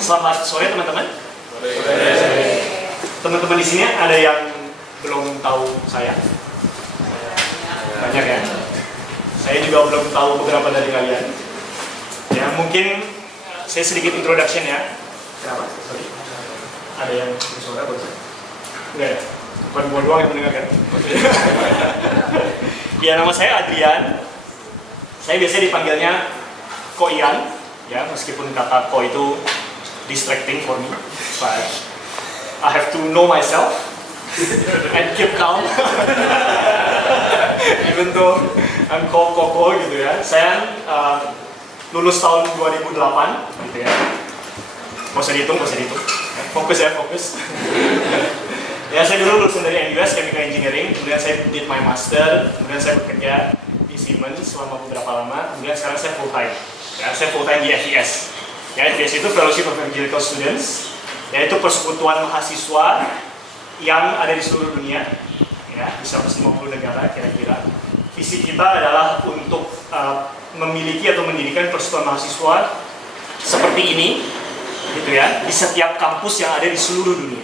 Selamat sore teman-teman. Teman-teman di sini ada yang belum tahu saya? Banyak ya. Saya juga belum tahu beberapa dari kalian. Ya mungkin saya sedikit introduction ya. Kenapa? Sorry. Ada yang bersuara bagus? Enggak ya? Bukan gua doang yang mendengarkan. Ya nama saya Adrian. Saya biasanya dipanggilnya Ko Ian. Ya meskipun kata Ko itu distracting for me, but I have to know myself and keep calm. Even though I'm called Koko gitu ya. Saya lulus tahun 2008 gitu ya. Gak usah dihitung. Fokus ya, fokus. Ya saya dulu lulusan dari NUS Chemical Engineering, kemudian saya did my master, kemudian saya bekerja di Siemens selama beberapa lama, kemudian sekarang saya full time. Ya, saya full time di FES. Ya, FES itu Fellowship of Evangelical Students, yaitu persekutuan mahasiswa yang ada di seluruh dunia, ya, di 150 negara kira-kira. Visi kita adalah untuk memiliki atau mendirikan persekutuan mahasiswa seperti ini, gitu ya, di setiap kampus yang ada di seluruh dunia.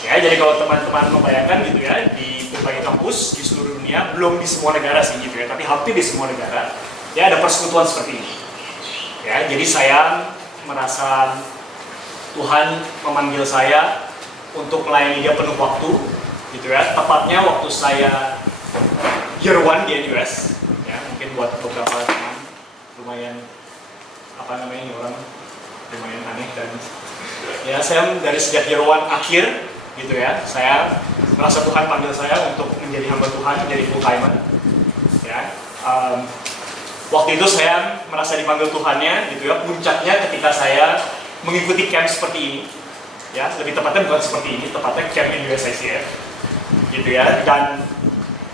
Ya, jadi kalau teman-teman membayangkan gitu ya, di berbagai kampus di seluruh dunia, belum di semua negara sih gitu ya, tapi hampir di semua negara, ya ada persekutuan seperti ini. Ya, jadi saya merasa Tuhan memanggil saya untuk melayani Dia penuh waktu, gitu ya. Tepatnya waktu saya year 1 di NUS, ya mungkin buat beberapa teman lumayan orang lumayan aneh dan ya saya dari sejak year 1 akhir, gitu ya, saya merasa Tuhan panggil saya untuk menjadi hamba Tuhan, menjadi full timer, ya. Waktu itu saya merasa dipanggil Tuhannya, gitu ya, puncaknya ketika saya mengikuti camp seperti ini, ya, lebih tepatnya bukan seperti ini, tepatnya camp NUS ICF, gitu ya, dan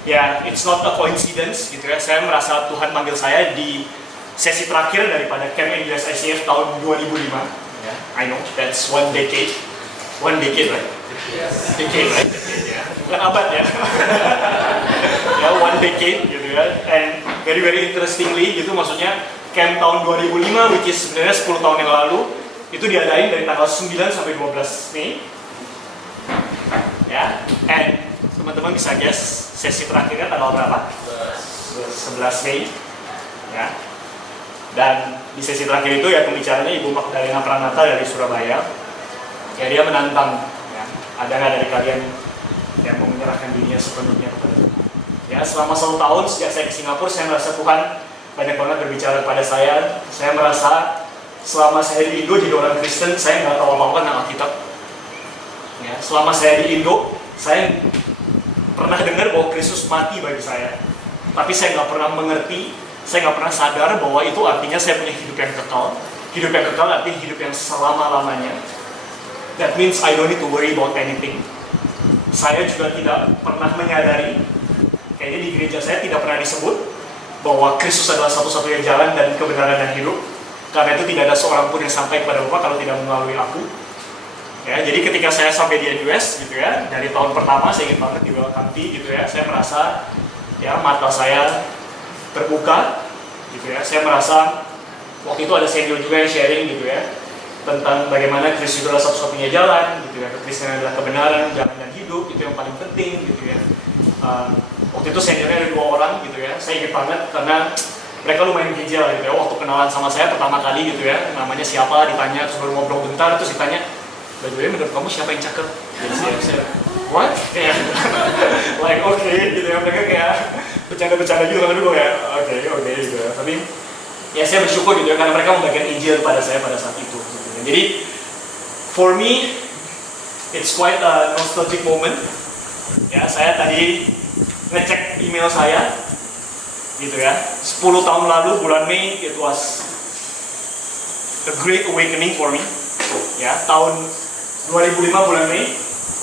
ya, it's not a coincidence, gitu ya, saya merasa Tuhan panggil saya di sesi terakhir daripada camp NUS ICF tahun 2005, ya, I know, that's one decade, right? Yes. Decade, right? Ya, bukan abad ya. Ya, one decade, gitu ya, and very interestingly, gitu, maksudnya camp tahun 2005, which is sebenarnya 10 tahun yang lalu, itu diadain dari tanggal 9 sampai 12 Mei, ya, and teman-teman bisa guess sesi terakhirnya tanggal berapa? 11 Mei, ya, dan di sesi terakhir itu ya pembicaranya Ibu Magdalena Pranata dari Surabaya, ya dia menantang, ya, ada nggak dari kalian yang mau menyerahkan dirinya sepenuhnya kepada Tuhan? Ya, selama 1 tahun sejak saya ke Singapura, saya merasa Tuhan banyak banget berbicara kepada saya. Saya merasa selama saya di Indo jadi orang Kristen, saya nggak tahu apa-apa tentang Alkitab. Ya, selama saya di Indo, saya pernah dengar bahwa Kristus mati bagi saya, tapi saya nggak pernah mengerti, saya nggak pernah sadar bahwa itu artinya saya punya hidup yang kekal. Hidup yang kekal artinya hidup yang selama-lamanya. That means I don't need to worry about anything. Saya juga tidak pernah menyadari, kayaknya di gereja saya tidak pernah disebut bahwa Kristus adalah satu-satunya jalan dan kebenaran dan hidup. Karena itu tidak ada seorang pun yang sampai kepada Bapa kalau tidak melalui aku. Ya, jadi ketika saya sampai di NUS, gitu ya, dari tahun pertama saya ingin banget di welcome tea, gitu ya, saya merasa ya mata saya terbuka, gitu ya. Saya merasa waktu itu ada senior juga yang sharing, gitu ya, tentang bagaimana Kristus adalah satu-satunya jalan, gitu ya. Kekristenan adalah kebenaran, jalan dan hidup, itu yang paling penting, gitu ya. Waktu itu seniornya ada 2 orang, gitu ya. Saya ingat banget karena mereka lumayan gejala, gitu ya. Waktu kenalan sama saya pertama kali, gitu ya, namanya siapa, ditanya, terus baru ngobrol bentar, terus ditanya, by the way, menurut kamu siapa yang cakep? Jadi saya what? Kayak like okay, gitu ya. Mereka kayak bercanda-bercanda gitu kan dulu ya. Oke, gitu ya. Tapi ya saya bersyukur gitu ya, karena mereka membagikan Injil pada saya pada saat itu, gitu ya. Jadi for me it's quite a nostalgic moment. Ya, saya tadi ngecek email saya, gitu ya. 10 tahun lalu bulan Mei, it was a great awakening for me. Ya, tahun 2005 bulan Mei,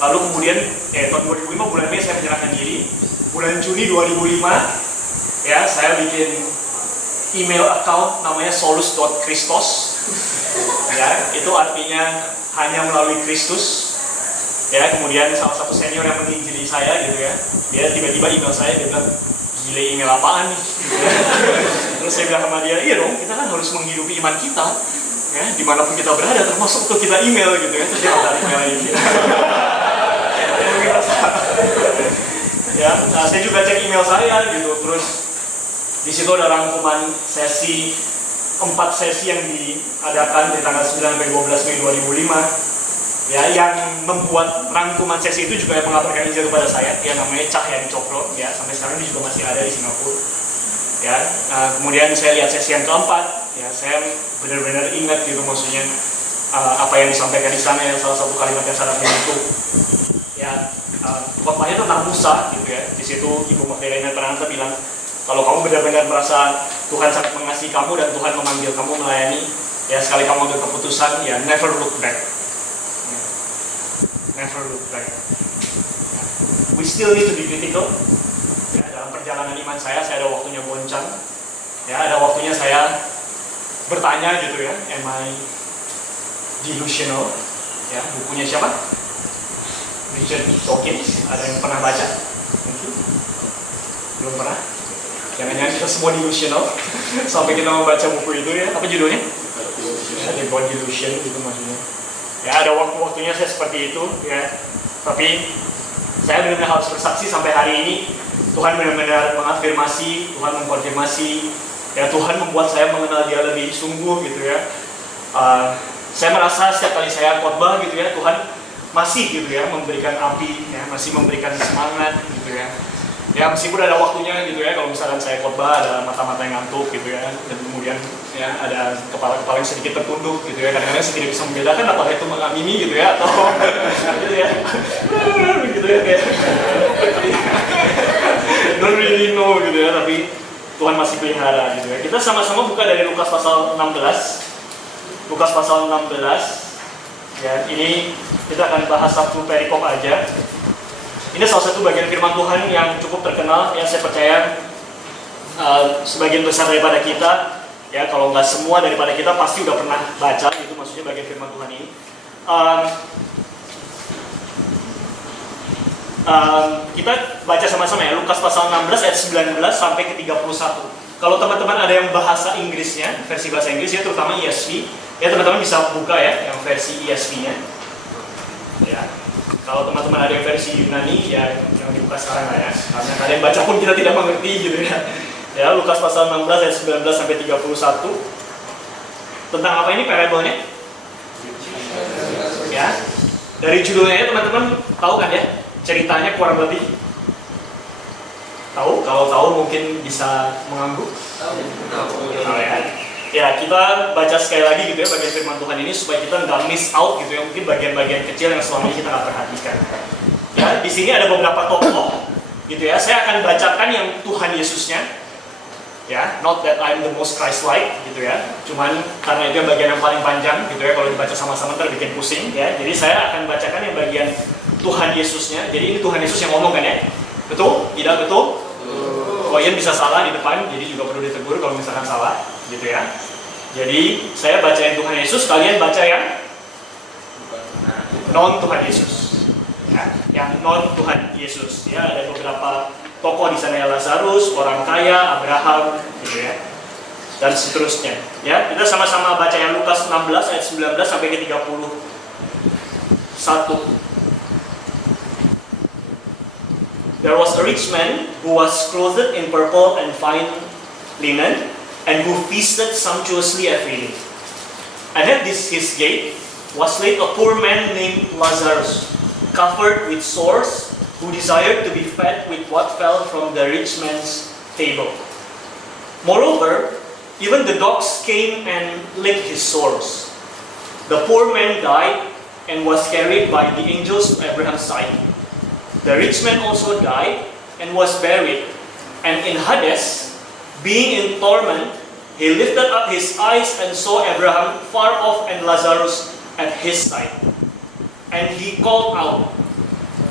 lalu kemudian tahun 2005 bulan Mei saya menyerahkan diri. Bulan Juni 2005, ya, saya bikin email account namanya solus.christos. Ya, itu artinya hanya melalui Kristus. Ya, kemudian salah satu senior yang menginjili saya, gitu ya, dia tiba-tiba email saya, dia bilang, gile email apaan nih? Gitu ya. Terus saya bilang sama dia, iya dong, kita kan harus menghidupi iman kita. ya, dimanapun kita berada, termasuk untuk kita email gitu ya, terus kita email ini. Ya, nah, saya juga cek email saya gitu, terus di situ ada rangkuman sesi 4 sesi yang diadakan di tanggal 9 sampai 12 Mei 2005. Ya, yang membuat rangkuman sesi itu juga yang mengabarkan Injil kepada saya, ya namanya Cahyan Cokro, ya sampai sekarang dia juga masih ada di Singapura. Ya, kemudian saya lihat sesi yang keempat, ya saya benar-benar ingat gitu maksudnya apa yang disampaikan di sana, yang salah satu kalimat yang sangat menyentuh. Ya, khotbahnya tentang Musa gitu ya. Di situ Ibu Magdalena Pranata bilang, kalau kamu benar-benar merasa Tuhan sangat mengasihi kamu dan Tuhan memanggil kamu melayani, ya sekali kamu ambil keputusan, ya never look back. Never look back. We still need to be critical. Ya, dalam perjalanan iman saya ada waktunya goncang. Ya, ada waktunya saya bertanya gitu ya, am I delusional? Ya, bukunya siapa? Richard Dawkins. Ada yang pernah baca? Mungkin belum pernah. Jangan-jangan kita semua delusional sampai kita membaca buku itu ya. Apa judulnya? The God Delusion gitu maksudnya. Ya, ada waktu-waktunya saya seperti itu ya. Tapi saya benar-benar harus bersaksi sampai hari ini Tuhan benar-benar mengafirmasi, Tuhan mengkonfirmasi, ya Tuhan membuat saya mengenal Dia lebih sungguh gitu ya. Saya merasa setiap kali saya khotbah gitu ya, Tuhan masih gitu ya memberikan api, ya masih memberikan semangat gitu ya. Ya meskipun ada waktunya gitu ya, kalau misalkan saya khotbah ada mata-mata yang ngantuk gitu ya, dan kemudian ya ada kepala-kepala yang sedikit tertunduk gitu ya, kadang-kadang saya tidak bisa membedakan apakah itu mengamini gitu ya atau gitu ya, gitu ya kayak don't really know gitu ya, tapi Tuhan masih pelihara gitu ya. Kita sama-sama buka dari Lukas pasal 16. Lukas pasal 16. Ya, ini kita akan bahas satu perikop aja. Ini salah satu bagian firman Tuhan yang cukup terkenal, yang saya percaya sebagian besar daripada kita, ya kalau nggak semua daripada kita pasti udah pernah baca, itu maksudnya bagian firman Tuhan ini. Kita baca sama-sama ya, Lukas pasal 16 ayat 19 sampai ke 31. Kalau teman-teman ada yang bahasa Inggrisnya, versi bahasa Inggris ya, terutama ESV, ya teman-teman bisa buka ya, yang versi ESV-nya. Ya. Kalau teman-teman ada yang versi Yunani, ya jangan dibuka sekarang lah ya, karena kalian baca pun kita tidak mengerti gitu ya. Ya, Lukas pasal 16 ayat 19 sampai 31. Tentang apa ini parable-nya? Ya. Dari judulnya ya teman-teman tahu kan ya? Ceritanya kurang lebih tahu? Kalau tahu mungkin bisa mengangguk. Tahu ya. Ya, kita baca sekali lagi gitu ya bagian firman Tuhan ini supaya kita nggak miss out gitu ya, mungkin bagian-bagian kecil yang selama ini kita nggak perhatikan. Ya, di sini ada beberapa tokoh gitu ya. Saya akan bacakan yang Tuhan Yesusnya. Ya, not that I'm the most Christ-like gitu ya. Cuman karena itu yang bagian yang paling panjang gitu ya, kalau dibaca sama-sama ntar bikin pusing ya. Jadi saya akan bacakan yang bagian Tuhan Yesusnya. Jadi ini Tuhan Yesus yang ngomong kan ya. Betul? Tidak betul? Koyen bisa salah di depan, jadi juga perlu ditegur kalau misalkan salah, gitu ya. Jadi saya bacain Tuhan Yesus, kalian baca yang non Tuhan Yesus, ya, yang non Tuhan Yesus. Ya, ada beberapa tokoh di sana ya, Lazarus, orang kaya, Abraham, gitu ya, dan seterusnya. Ya, kita sama-sama baca yang Lukas 16 ayat 19 sampai ke 31. There was a rich man who was clothed in purple and fine linen, and who feasted sumptuously every day. And at his gate was laid a poor man named Lazarus, covered with sores, who desired to be fed with what fell from the rich man's table. Moreover, even the dogs came and licked his sores. The poor man died and was carried by the angels to Abraham's side. The rich man also died and was buried, and in Hades, being in torment, he lifted up his eyes and saw Abraham far off and Lazarus at his side. And he called out,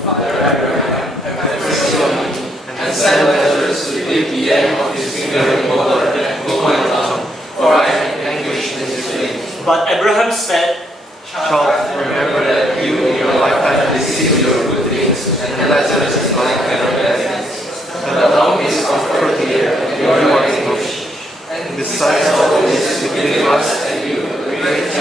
Father Abraham, have mercy on me, and send Lazarus to dip the end of his finger in water and cool my tongue, for I am anguished in his pain. But Abraham said, Child, remember that you in your lifetime received your good things, and Lazarus is like better things. But allow me to comfort here, and you are anguished. And besides all this, between us and you, a great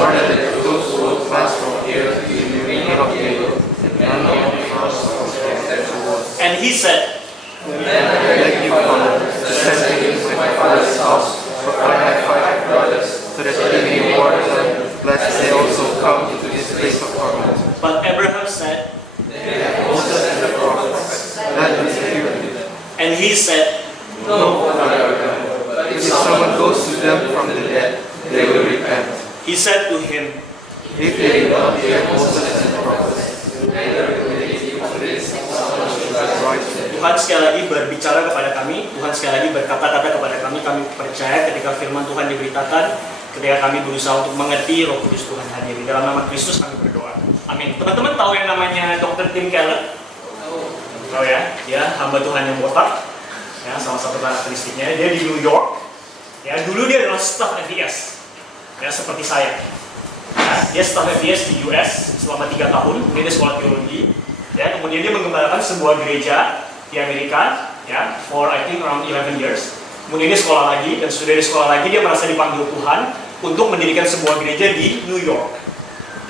sworn that those who would pass from here to the beginning of the age, and none of us was there who was. And he said, Thank you, Father, to send me into my father's house, for I have 5 brothers, so that he may warn them, lest they also come into this place of torment. but Abraham said, Moses and the prophets, that is true. and he said, No, but if someone goes to them from the dead, they will repent. he said to him, If they do not hear Moses and the prophets, neither will they be convinced someone should be righteous. Tuhan sekali lagi berbicara kepada kami, Tuhan sekali lagi berkata-kata kepada kami percaya ketika firman Tuhan diberitakan, ketika kami berusaha untuk mengerti Roh Kudus Tuhan hadir. Di dalam nama Kristus kami berdoa. Amin. Teman-teman tahu yang namanya Dr. Tim Keller? Tahu ya? Dia hamba Tuhan yang botak. Ya, salah satu karakteristiknya dia di New York. Ya, dulu dia adalah staff FBS. Ya, seperti saya. Ya, dia staff FBS di US selama 3 tahun, kemudian dia sekolah teologi. Ya, kemudian dia mengembalakan sebuah gereja di Amerika, ya, for I think around 11 years. Kemudian dia sekolah lagi, dan sudah di sekolah lagi dia merasa dipanggil Tuhan untuk mendirikan sebuah gereja di New York.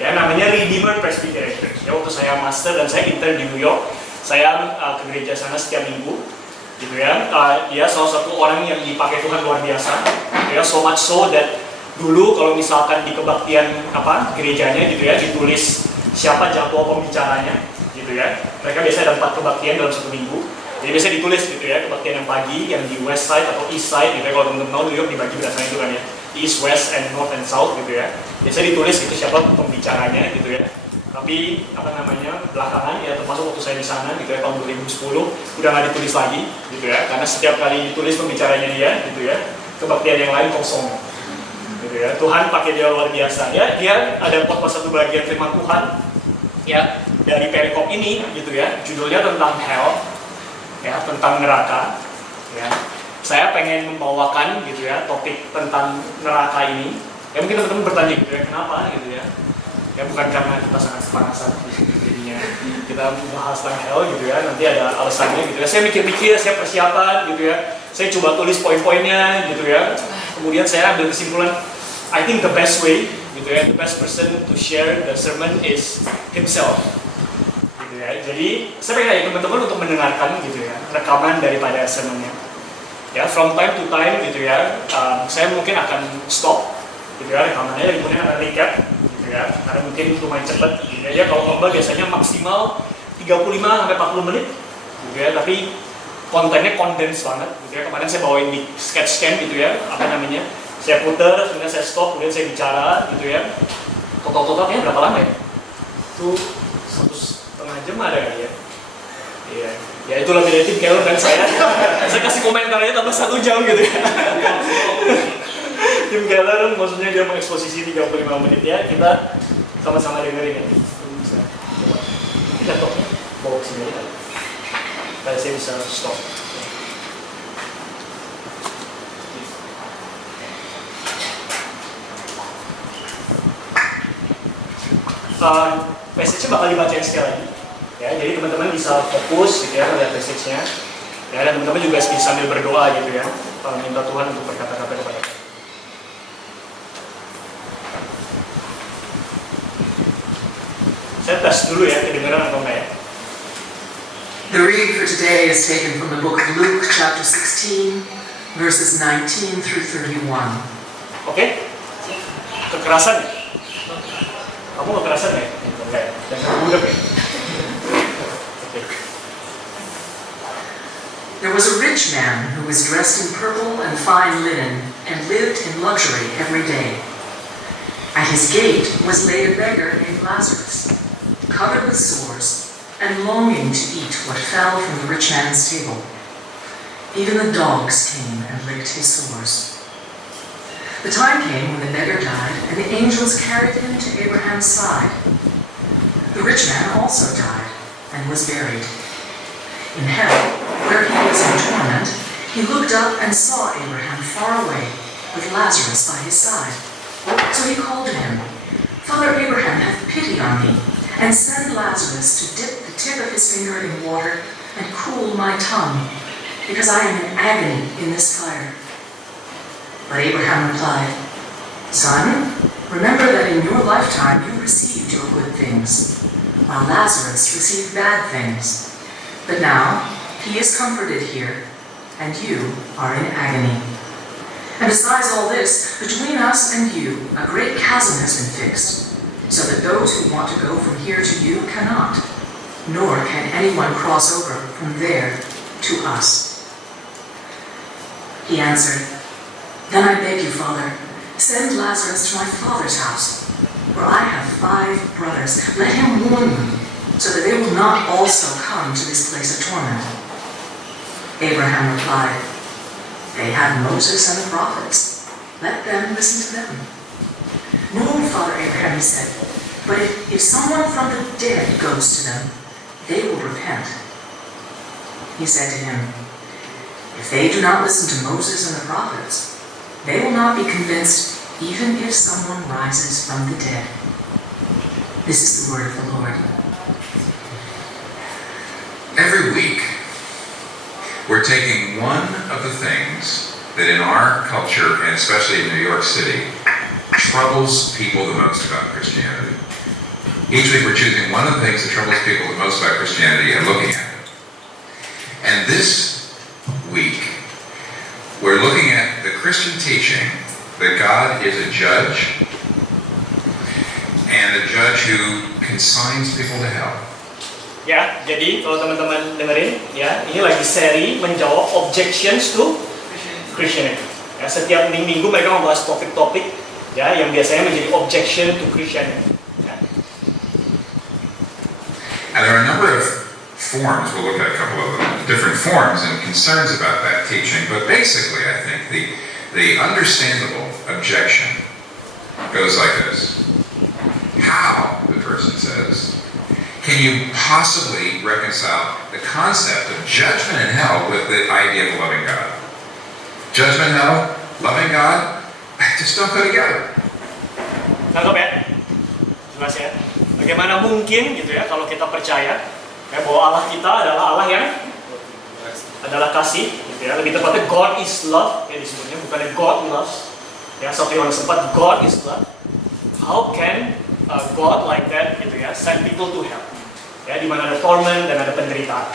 Ya, namanya Redeemer Presbyterian Church. Ya, waktu saya master dan saya intern di New York, saya ke gereja sana setiap minggu, gitu ya. Dia salah satu orang yang dipakai Tuhan luar biasa, gitu ya. So much so that dulu kalau misalkan di kebaktian gerejanya, gitu ya, ditulis siapa jadwal pembicaranya, gitu ya. Mereka biasanya ada 4 kebaktian dalam 1 minggu. Jadi biasanya ditulis, gitu ya, kebaktian yang pagi, yang di West Side atau East Side, gitu ya. Kalau teman-teman tahu New York dibagi berdasarkan itu kan ya, East, West, and North and South, gitu ya. Biasanya ditulis gitu siapa pembicaranya, gitu ya. Tapi belakangan ya, termasuk waktu saya di sana, gitu ya, tahun 2010 udah nggak ditulis lagi, gitu ya. Karena setiap kali ditulis pembicaranya dia, gitu ya, kebaktian yang lain kosong, gitu ya. Tuhan pakai dia luar biasa. Ya, dia ada satu bagian firman Tuhan, ya, dari perikop ini, gitu ya. Judulnya tentang hell, ya, tentang neraka, ya. Saya pengen membawakan, gitu ya, topik tentang neraka ini. Ya mungkin teman-teman bertanya, gitu ya, kenapa, gitu ya. Ya bukan karena kita sangat kepanasan, jadinya kita bahas tentang hell, gitu ya. Nanti ada alasannya, gitu ya. Saya mikir-mikir, saya persiapan, gitu ya. Saya coba tulis poin-poinnya, gitu ya. Kemudian saya ambil kesimpulan, I think the best way, gitu ya, the best person to share the sermon is himself. Gitu ya. Jadi saya pengen ajak teman-teman untuk mendengarkan, gitu ya, rekaman daripada sermonnya. Ya, from time to time, gitu ya, saya mungkin akan stop, gitu ya, rekamannya, kemudian akan recap, gitu ya, karena mungkin lumayan cepat, gitu ya. Kalau khotbah biasanya maksimal 35-40 menit, gitu ya, tapi kontennya kondens banget, gitu ya. Kemarin saya bawain di sketch-scan, gitu ya, saya putar, kemudian saya stop, kemudian saya bicara, gitu ya. Total-totalnya berapa lama ya? Itu 1,5 jam ada kali ya? Iya. Ya itulah beda Tim Keller dan saya. Saya kasih komentar aja tambah 1 jam, gitu ya. Tim Keller maksudnya dia mengeksposisi 35 menit ya. Kita sama-sama dengerin ya. Ini laptopnya bawa ke sini kan? Supaya saya bisa stop. Message-nya bakal dibacain sekali lagi. Ya, jadi teman-teman bisa fokus, gitu ya, melihat message-nya. Ya, dan teman-teman juga bisa sambil berdoa, gitu ya, minta Tuhan untuk berkata-kata kepada kita. Saya tes dulu ya, kedengaran atau enggak ya. The reading for today is taken from the book of Luke, chapter 16, verses 19 through 31. Oke? Kekerasan ya? Kamu kekerasan ya? Enggak ya? Jangan budak ya? Oke. There was a rich man who was dressed in purple and fine linen and lived in luxury every day. At his gate was laid a beggar named Lazarus, covered with sores and longing to eat what fell from the rich man's table. Even the dogs came and licked his sores. The time came when the beggar died, and the angels carried him to Abraham's side. The rich man also died and was buried. In hell, where he was in torment, he looked up and saw Abraham far away, with Lazarus by his side. So he called to him, "Father Abraham, have pity on me, and send Lazarus to dip the tip of his finger in water and cool my tongue, because I am in agony in this fire." But Abraham replied, "Son, remember that in your lifetime you received your good things, while Lazarus received bad things. But now he is comforted here, and you are in agony. And besides all this, between us and you, a great chasm has been fixed, so that those who want to go from here to you cannot, nor can anyone cross over from there to us." He answered, "Then I beg you, Father, send Lazarus to my father's house, for I have 5 brothers. Let him warn them, so that they will not also come to this place of torment." Abraham replied, "They have Moses and the prophets. Let them listen to them." "No, Father Abraham," he said, "but if someone from the dead goes to them, they will repent." He said to him, "If they do not listen to Moses and the prophets, they will not be convinced even if someone rises from the dead." This is the word of the Lord. Every week, we're taking one of the things that in our culture, and especially in New York City, troubles people the most about Christianity. Each week we're choosing one of the things that troubles people the most about Christianity and looking at it. And this week, we're looking at the Christian teaching that God is a judge, and a judge who consigns people to hell. Ya, jadi kalau teman-teman dengerin, ya, ini lagi seri menjawab objections to Christianity. Ya, setiap minggu mereka membahas topik-topik, ya, yang biasanya menjadi objection to Christianity. Ya. And there are a number of forms, we'll look at a couple of them, different forms and concerns about that teaching, but basically I think the understandable objection goes like this. How, the person says, can you possibly reconcile the concept of judgment and hell with the idea of loving God? Judgment, hell, loving God, just don't go together. Nangkep ya? Jelas ya? Bagaimana mungkin gitu ya kalau kita percaya ya, bahwa Allah kita adalah Allah yang adalah kasih gitu ya. Lebih tepatnya God is love ya disebutnya, bukannya God loves. Ya, seperti yang sempat God is love. How can God like that gitu ya send people to hell? Ya, di mana ada torment dan ada penderitaan.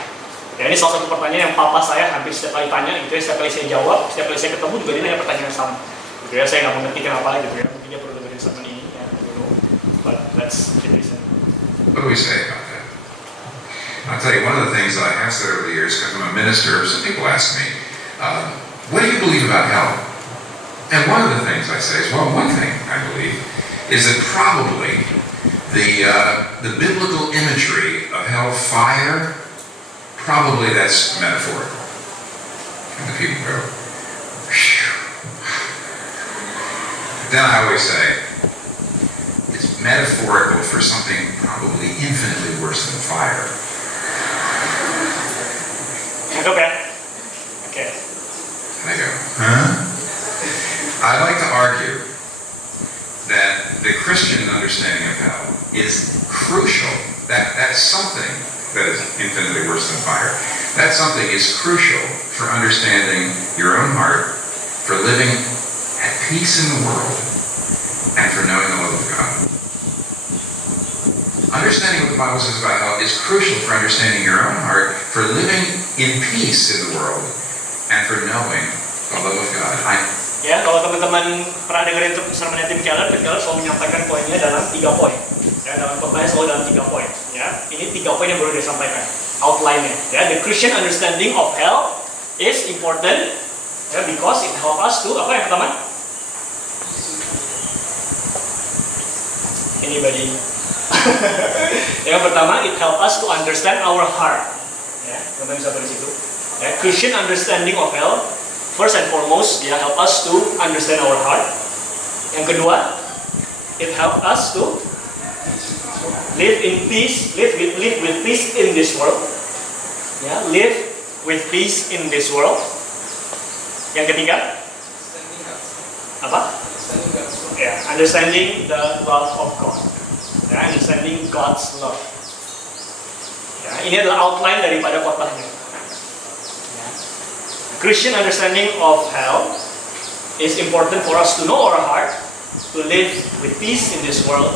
Ya, ini salah satu pertanyaan yang papa saya hampir setiap kali tanya gitu ya, setiap kali saya jawab, setiap kali saya ketemu juga dia nanya pertanyaan yang sama. Gitu ya, saya nggak mengerti kenapa gitu ya. Mungkin dia perlu dengerin sermon ini ya, I don't know. But that's the reason. What do we say about that? I'll tell you, one of the things that I have said over the years, because I'm a minister, some people ask me, what do you believe about hell? And one of the things I say is, well, one thing I believe is that probably the biblical imagery of hellfire, probably that's metaphorical. And the people go, phew. Then I always say, it's metaphorical for something probably infinitely worse than fire. Nangkep ya? Oke. And I go, huh? I'd like to argue that the Christian understanding of hell is crucial. That's something that is infinitely worse than fire. That something is crucial for understanding your own heart, for living at peace in the world, and for knowing the love of God. Understanding what the Bible says about hell is crucial for understanding your own heart, for living in peace in the world, and for knowing the love of God. Ya, kalau teman-teman pernah dengerin sermonnya Tim Keller selalu menyampaikan poinnya dalam 3 poin. Ya, dalam pembahas selalu dalam 3 poin. Ya, ini 3 poin yang baru dia sampaikan. Outline-nya. Ya, the Christian understanding of hell is important. Ya, because it help us to apa yang pertama? Anybody? Yang pertama, it help us to understand our heart. Ya, teman-teman bisa dari situ. Ya, Christian understanding of hell, first and foremost, dia help us to understand our heart. Yang kedua, it help us to live in peace, live with peace in this world. Ya, live with peace in this world. Yang ketiga, apa? Ya, understanding the love of God. Ya, understanding God's love. Ya, ini adalah outline daripada khotbahnya. Ya. Christian understanding of hell is important for us to know our heart, to live with peace in this world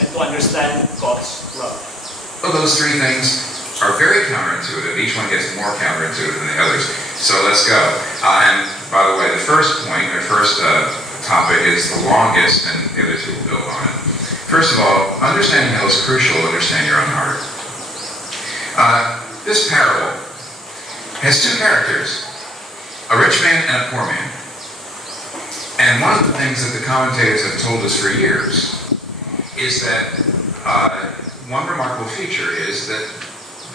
and to understand God's love. Well, those three things are very counterintuitive. Each one gets more counterintuitive than the others. So let's go. And by the way, the first point, or first topic is the longest, and the other two will build on it. First of all, understanding hell is crucial to understand your own heart. This parable has two characters, a rich man and a poor man. And one of the things that the commentators have told us for years is that one remarkable feature is that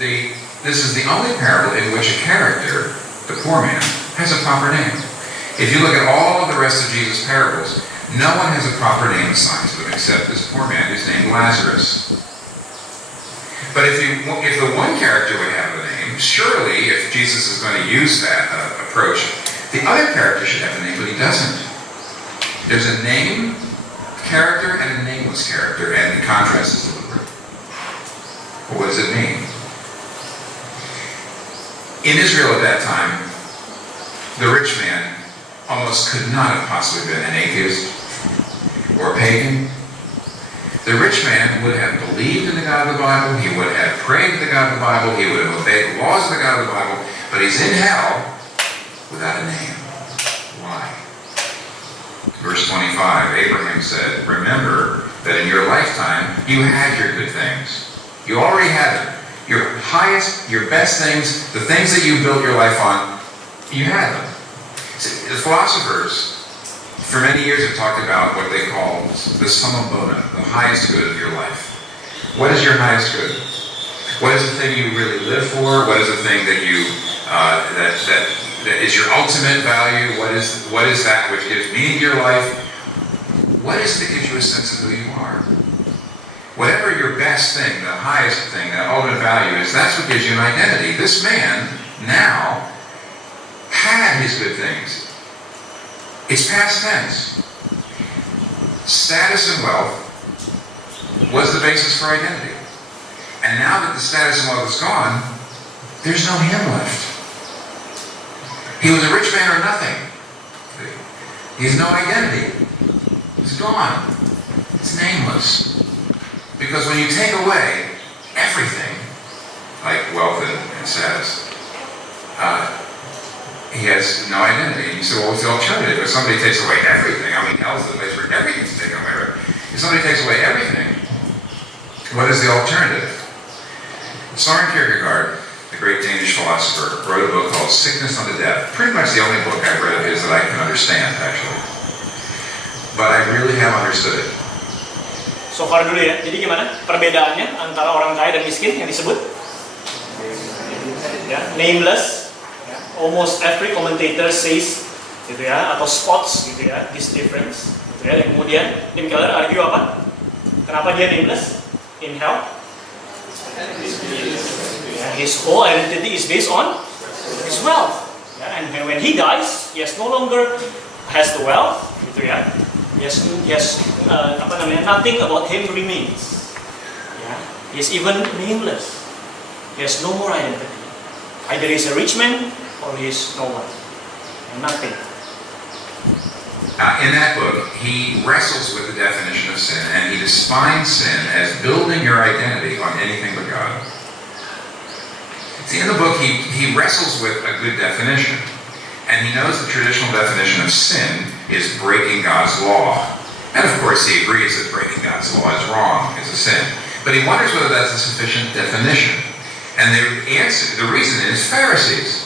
this is the only parable in which a character, the poor man, has a proper name. If you look at all of the rest of Jesus' parables, no one has a proper name assigned to them except this poor man who's named Lazarus. But if the one character would have a name, surely if Jesus is going to use that approach, the other character should have a name, but he doesn't. There's a name character and a nameless character, and the contrast is deliberate. Well, what does it mean? In Israel at that time, the rich man almost could not have possibly been an atheist or a pagan. The rich man would have believed in the God of the Bible, he would have prayed to the God of the Bible, he would have obeyed the laws of the God of the Bible, but he's in hell without a name. Why? Verse 25, Abraham said, remember that in your lifetime you had your good things. You already had them. Your highest, your best things, the things that you built your life on, you had them. See, the philosophers for many years have talked about what they call the summum bonum, the highest good of your life. What is your highest good? What is the thing you really live for? What is the thing that you that is your ultimate value? What is that which gives meaning to your life? What is it that gives you a sense of who you are? Whatever your best thing, the highest thing, the ultimate value is, that's what gives you an identity. This man now had his good things. It's past tense. Status and wealth was the basis for identity. And now that the status and wealth is gone, there's no him left. He was a rich man or nothing. He has no identity. It's gone. It's nameless. Because when you take away everything, like wealth and status, he has no identity. And you say, well, what's the alternative? If somebody takes away everything, I mean, hell's the place where everything's taken away, right? If somebody takes away everything, what is the alternative? Søren Kierkegaard, the great Danish philosopher, wrote a book called Sickness Unto Death. Pretty much the only book I've read of his that I can understand, actually. But I really have understood it. So far dulu ya, jadi gimana perbedaannya antara orang kaya dan miskin yang disebut? Ya, nameless. Ya, almost every commentator says, gitu ya, atau spots, gitu ya, this difference. Gitu ya. Dan kemudian Tim Keller argue apa? Kenapa dia nameless in hell? Ya, his whole identity is based on his wealth. Ya, and when he dies, he no longer has the wealth, gitu ya. Yes, nothing about him remains. Yeah. He is even nameless. He has no more identity. Either he is a rich man or he is no one. Nothing. In that book, he wrestles with the definition of sin, and he defines sin as building your identity on anything but God. See, in the book, he wrestles with a good definition. And he knows the traditional definition of sin is breaking God's law. And of course he agrees that breaking God's law is wrong, is a sin. But he wonders whether that's a sufficient definition. And the reason is Pharisees.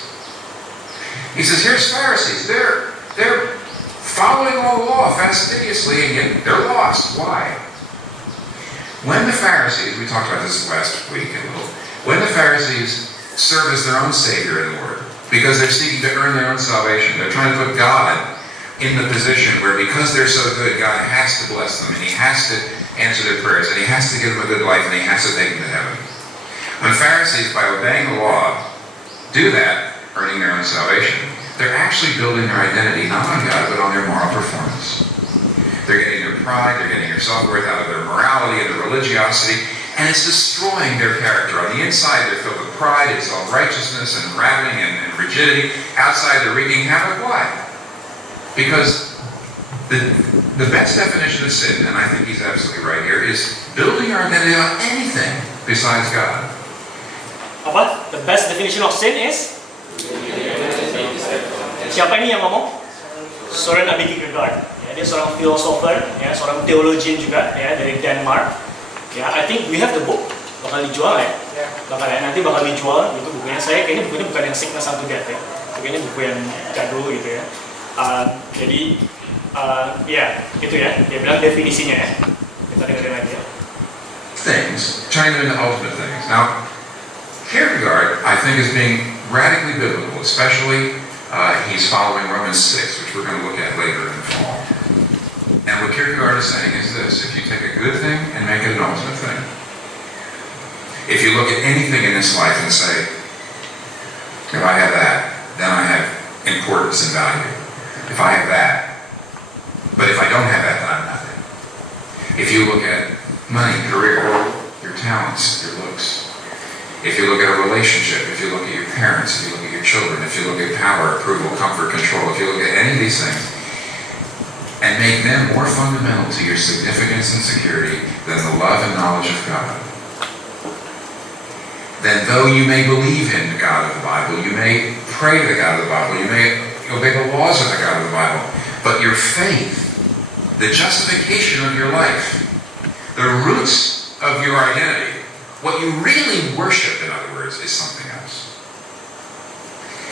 He says, here's Pharisees. They're following all the law fastidiously, and yet they're lost. Why? When the Pharisees, we talked about this last week a little, when the Pharisees serve as their own savior in the Word, because they're seeking to earn their own salvation. They're trying to put God in the position where, because they're so good, God has to bless them, and he has to answer their prayers, and he has to give them a good life, and he has to take them to heaven. When Pharisees, by obeying the law, do that, earning their own salvation, they're actually building their identity not on God, but on their moral performance. They're getting their pride, they're getting their self-worth out of their morality and their religiosity, and it's destroying their character. On the inside, they're filled with pride and self-righteousness and ravening and rigidity. Outside, they're wreaking havoc. Why? Because the best definition of sin, and I think he's absolutely right here, is building our identity on anything besides God. Apa? The best definition of sin is? Siapa ini yang ngomong? Søren Abbe Kierkegaard. Ya, dia seorang filosofer, ya, seorang theologian juga, ya, dari Denmark. Ya, I think we have the book. Bakal dijual ya? Bakal ya, nanti bakal dijual. Itu bukunya. Saya kayaknya bukunya bukan yang Sickness Unto Death ya. Kayaknya buku yang jadul gitu ya. Jadi, ya, itu ya. Dia bilang definisinya ya. Kita dengerin lagi ya. Things, turning them into ultimate things. Now, Kierkegaard, I think, is being radically biblical, especially he's following Romans 6, which we're going to look at later in the fall. And what Kierkegaard is saying is this: if you take a good thing and make it an ultimate thing, if you look at anything in this life and say, if I have that, then I have importance and value. If I have that, but if I don't have that, then I'm nothing. If you look at money, career, your talents, your looks, if you look at a relationship, if you look at your parents, if you look at your children, if you look at power, approval, comfort, control, if you look at any of these things, and make them more fundamental to your significance and security than the love and knowledge of God, then though you may believe in the God of the Bible, you may pray to the God of the Bible, you may obey the laws of the God of the Bible, but your faith, the justification of your life, the roots of your identity, what you really worship, in other words, is something else.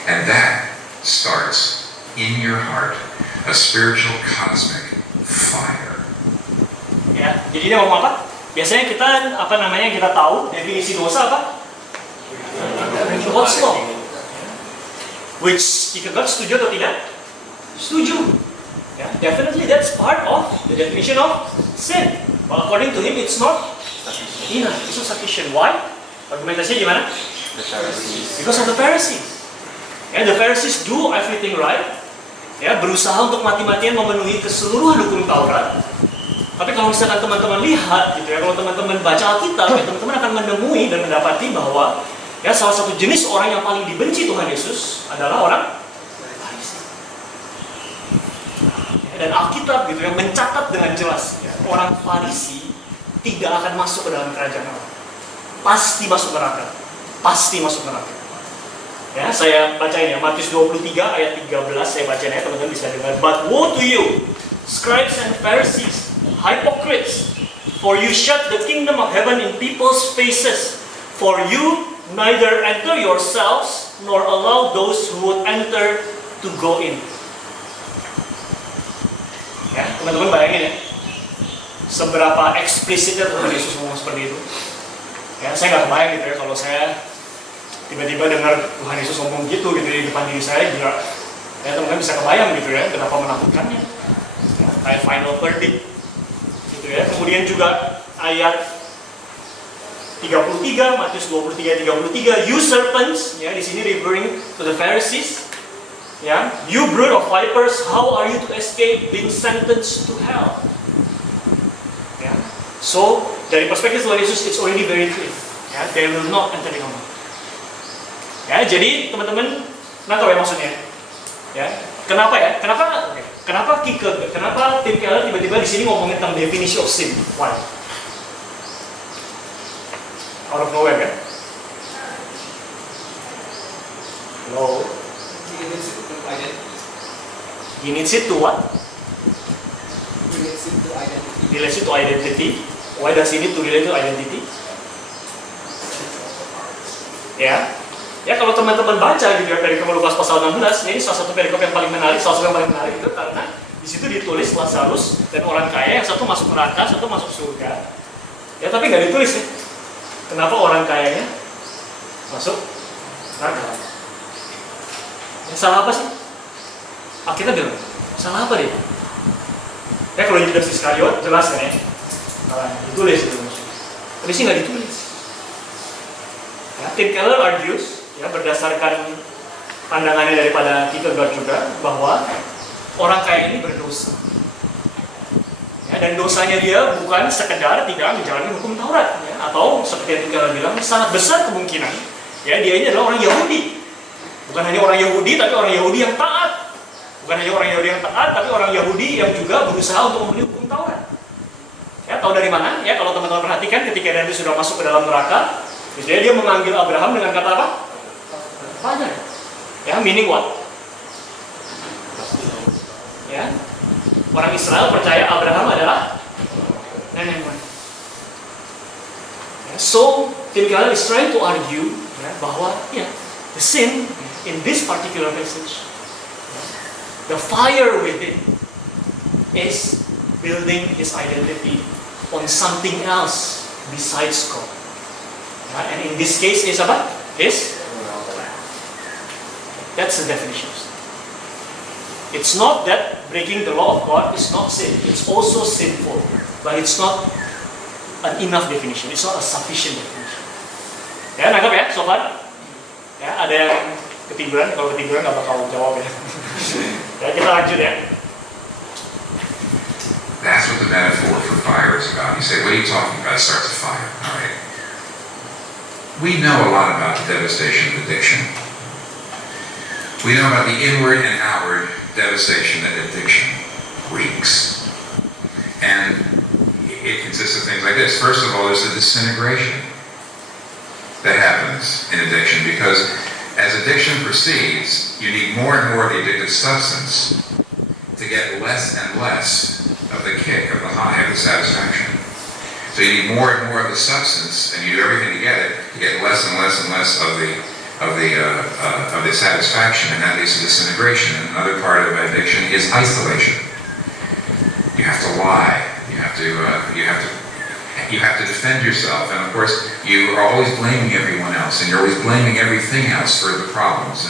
And that starts in your heart, a spiritual cosmic fire. Ya, jadi dia ngomong apa? Biasanya kita tahu definisi dosa apa? God's law. Which Kierkegaard setuju atau tidak? Setuju. Ya, definitely that's part of the definition of sin. But according to him, it's not enough. It's not sufficient. Why? Argumentasinya gimana? Because of the Pharisees. Ya, the Pharisees do everything right. Ya, berusaha untuk mati-matian memenuhi keseluruhan hukum Taurat. Tapi kalau misalkan teman-teman lihat, gitu ya, kalau teman-teman baca Alkitab, ya, teman-teman akan menemui dan mendapati bahwa ya salah satu jenis orang yang paling dibenci Tuhan Yesus adalah orang Farisi. Ya, dan Alkitab gitu yang mencatat dengan jelas, ya, orang Farisi tidak akan masuk ke dalam kerajaan Allah. Pasti masuk neraka. Pasti masuk neraka. Ya, saya bacain ya, Matius 23 ayat 13, saya bacain ya, teman-teman bisa dengar. But woe to you, scribes and Pharisees, hypocrites, for you shut the kingdom of heaven in people's faces, for you neither enter yourselves, nor allow those who would enter to go in. Ya, teman-teman bayangin ya, seberapa eksplisitnya Tuhan Yesus ngomong seperti itu. Ya, saya nggak kebayang gitu ya, kalau saya tiba-tiba dengar Tuhan Yesus ngomong gitu di depan diri saya, gila. Ya, teman-teman bisa kebayang gitu ya, betapa menakutkannya. Ya, kayak final verdict. Gitu ya. Kemudian juga ayat 33, Matius 23:33, you serpents, ya, di sini referring to the Pharisees. Ya, you brood of vipers, how are you to escape being sentenced to hell? Ya. So, dari perspektif Tuhan Yesus, it's already very clear. Ya, they will not enter the kingdom. Ya, jadi teman-teman nangkap ya maksudnya. Ya, kenapa ya? Kenapa Tim Keller tiba-tiba di sini ngomongin tentang definisi of sin? Why? Out of nowhere kan? Hello. He needs it to what? Relates it to identity. Why does he need to relate to identity? Ya. Ya, kalau teman-teman baca gitu ya perikop Lukas pasal 16, ini salah satu perikop yang paling menarik, itu karena di situ ditulis Lazarus dan orang kaya, yang satu masuk neraka, satu masuk surga. Ya, tapi nggak ditulis nih. Kenapa orang kayanya masuk neraka? Ya, salah apa sih? Kita bilang, salah apa dia? Ya, kalau Yudas Iskariot jelas kan ya, ditulis itu maksudnya. Tapi sih nggak ditulis. Ya, Tim Keller argues, ya, berdasarkan pandangannya daripada Kierkegaard juga, bahwa orang kaya ini berdosa. Ya, dan dosanya dia bukan sekedar tidak menjalani hukum Taurat, ya, atau seperti yang Kierkegaard bilang, sangat besar kemungkinan ya dia ini adalah orang Yahudi. Bukan hanya orang Yahudi, tapi orang Yahudi yang taat. Bukan hanya orang Yahudi yang taat, tapi orang Yahudi yang juga berusaha untuk memenuhi hukum Taurat. Ya, tahu dari mana? Ya, kalau teman-teman perhatikan ketika Nanti sudah masuk ke dalam neraka, misalnya dia memanggil Abraham dengan kata apa? Father. Ya, meaning what? Ya, orang Israel percaya Abraham adalah nenek moyang. Ya, so Tim Keller is trying to argue ya, bahwa ya, the sin in this particular passage, the fire within is building his identity on something else besides God. And in this case is apa? Is that's the definition. It's not that breaking the law of God is not sin. It's also sinful, but it's not an enough definition. It's not a sufficient definition. Ya, nangkap ya, sobat? Ya, ada yang ketiduran. Kalau ketiduran nggak bakal jawab ya. Ya, kita lanjut ya. That's what the metaphor for fire is about. You say, what are you talking about? It starts a fire. All right. We know a lot about the devastation of addiction. We know about the inward and outward devastation that addiction wreaks. And it consists of things like this. First of all, there's the disintegration that happens in addiction, because as addiction proceeds, you need more and more of the addictive substance to get less and less of the kick, of the high, of the satisfaction. So you need more and more of the substance, and you do everything to get less and less and less of the satisfaction, and that leads to disintegration. And another part of addiction is isolation. You have to lie. You have to defend yourself, and of course you are always blaming everyone else, and you're always blaming everything else for the problems.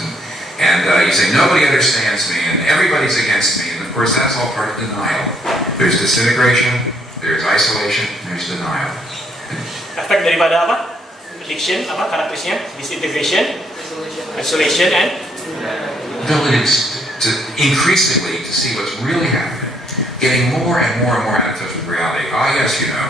And you say, nobody understands me, and everybody's against me. And of course, that's all part of denial. There's disintegration, there's isolation, there's denial. Efek daripada apa? Addiction, apa karakterisnya? Disintegration, isolation, and Ability to increasingly to see what's really happening. Getting more and more and more out of touch with reality. Ah, yes, you know.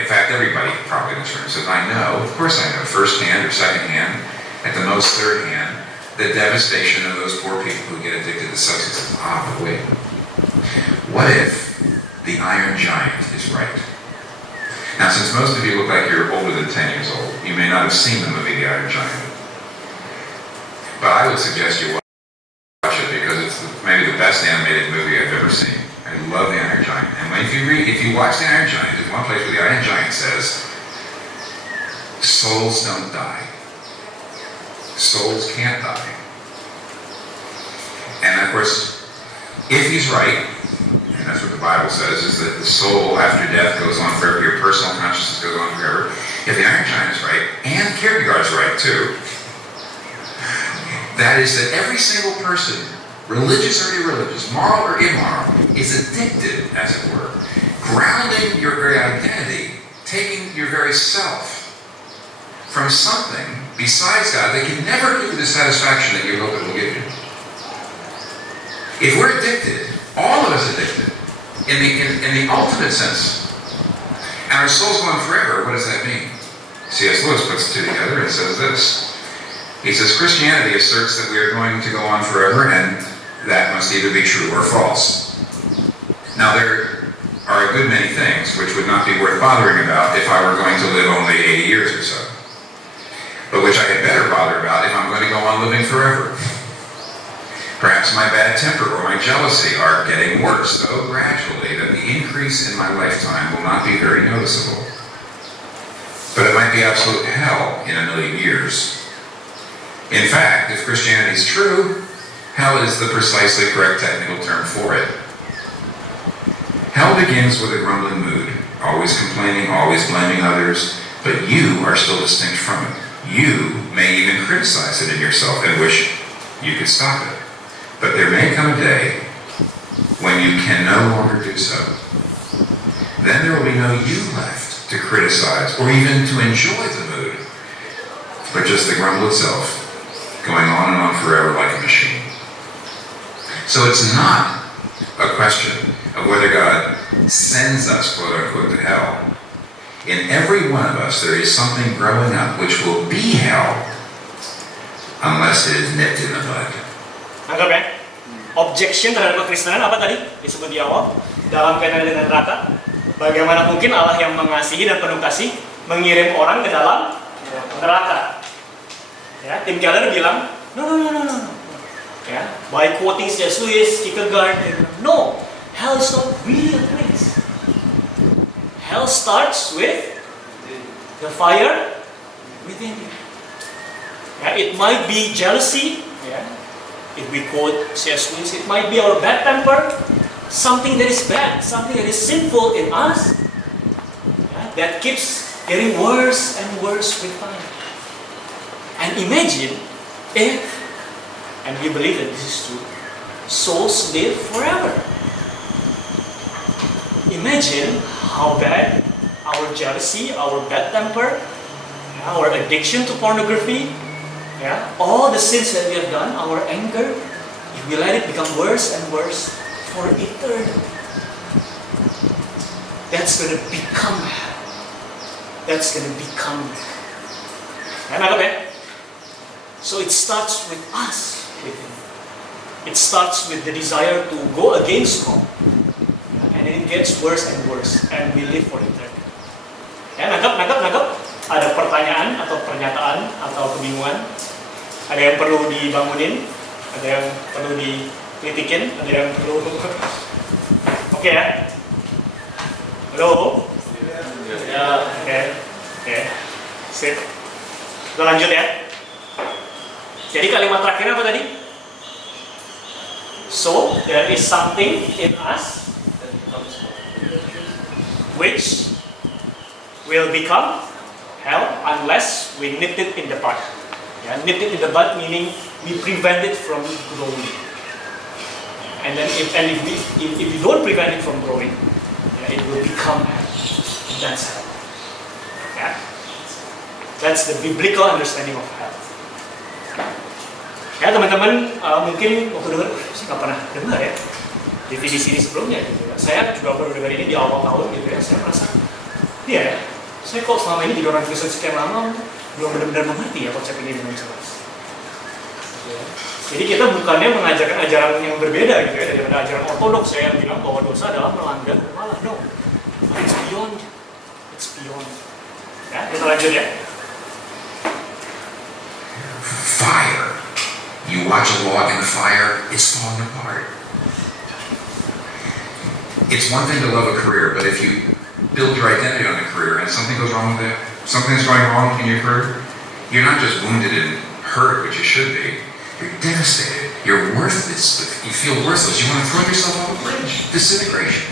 In fact, everybody probably in this room says, I know, of course I know, first hand or second hand, at the most third hand, the devastation of those poor people who get addicted to substances. Ah, but wait. What if the Iron Giant is right? Now, since most of you look like you're older than 10 years old, you may not have seen the movie The Iron Giant. But I would suggest you watch it because it's maybe the best animated movie I've ever seen. I love The Iron Giant. And if you watch The Iron Giant, there's one place where The Iron Giant says, souls don't die. Souls can't die. And of course, if he's right, and that's what the Bible says, is that the soul after death goes on forever, your personal consciousness goes on forever. If the Iron Giant is right, and Kierkegaard's right too, that is that every single person, religious or irreligious, moral or immoral, is addicted, as it were, grounding your very identity, taking your very self from something besides God that can never give you the satisfaction that you hope it will give you. If we're addicted, all of us addicted, in the ultimate sense, and our soul's going forever, what does that mean? C.S. Lewis puts the two together and says this. He says, Christianity asserts that we are going to go on forever, and that must either be true or false. Now, there are a good many things which would not be worth bothering about if I were going to live only 80 years or so, but which I had better bother about if I'm going to go on living forever. Perhaps my bad temper or my jealousy are getting worse, though gradually, that the increase in my lifetime will not be very noticeable. But it might be absolute hell in a million years. In fact, if Christianity is true, hell is the precisely correct technical term for it. Hell begins with a grumbling mood, always complaining, always blaming others, but you are still distinct from it. You may even criticize it in yourself and wish you could stop it. But there may come a day when you can no longer do so. Then there will be no you left to criticize or even to enjoy the mood, but just the grumble itself, going on and on forever like a machine. So it's not a question of whether God sends us, quote unquote, to hell. In every one of us there is something growing up which will be hell unless it is nipped in the bud. Anggap ya? objection terhadap kekristenan apa tadi disebut di awal dalam kaitannya dengan neraka. Bagaimana mungkin Allah yang mengasihi dan penuh kasih mengirim orang ke dalam neraka? Ya, Tim Keller bilang, no. Ya, by quoting C.S. Lewis, Kierkegaard, no, hell is not really a place. Hell starts with the fire within you. Yeah, it might be jealousy. Yeah. If we quote C.S. Lewis, it might be our bad temper, something that is bad, something that is sinful in us, yeah, that keeps getting worse and worse with time. And imagine if, and we believe that this is true, souls live forever. Imagine how bad our jealousy, our bad temper, our addiction to pornography, yeah, all the sins that we have done, our anger, if we let it become worse and worse for eternity, that's going to become hell. That's going to become hell. So it starts with us, with Him. It starts with the desire to go against God. And it gets worse and worse, and we live for eternity. Ya, nangkap? Ada pertanyaan atau pernyataan atau kebingungan? Ada yang perlu dibangunin? Ada yang perlu dikritikin? Ada yang perlu... Oke ya? Halo? Ya, oke. Sip. Kita lanjut ya. Jadi kalimat terakhir apa tadi? So, there is something in us which will become hell unless we nip it in the bud. Yeah, nip it in the bud meaning we prevent it from growing. And then if we don't prevent it from growing, yeah, it will become hell. And that's hell. Yeah? That's the biblical understanding of hell. Ya teman-teman, mungkin waktu dengar, saya nggak pernah dengar ya definisi ini sebelumnya gitu ya. Saya juga baru dengar ini di awal tahun gitu ya. Saya merasa, iya, saya kok selama ini jadi orang Kristen sekian lama belum benar-benar mengerti ya konsep ini dengan jelas. Jadi kita bukannya mengajarkan ajaran yang berbeda gitu ya daripada ajaran ortodoks ya yang bilang bahwa dosa adalah melanggar bermalah. No, it's beyond. It's beyond. Ya, kita lanjut ya. Fire. You watch a log in the fire, it's falling apart. It's one thing to love a career, but if you build your identity on a career and something goes wrong with it, something's going wrong in your career, you're not just wounded and hurt, which you should be, you're devastated, you're worthless, you feel worthless, you want to throw yourself off a bridge, disintegration.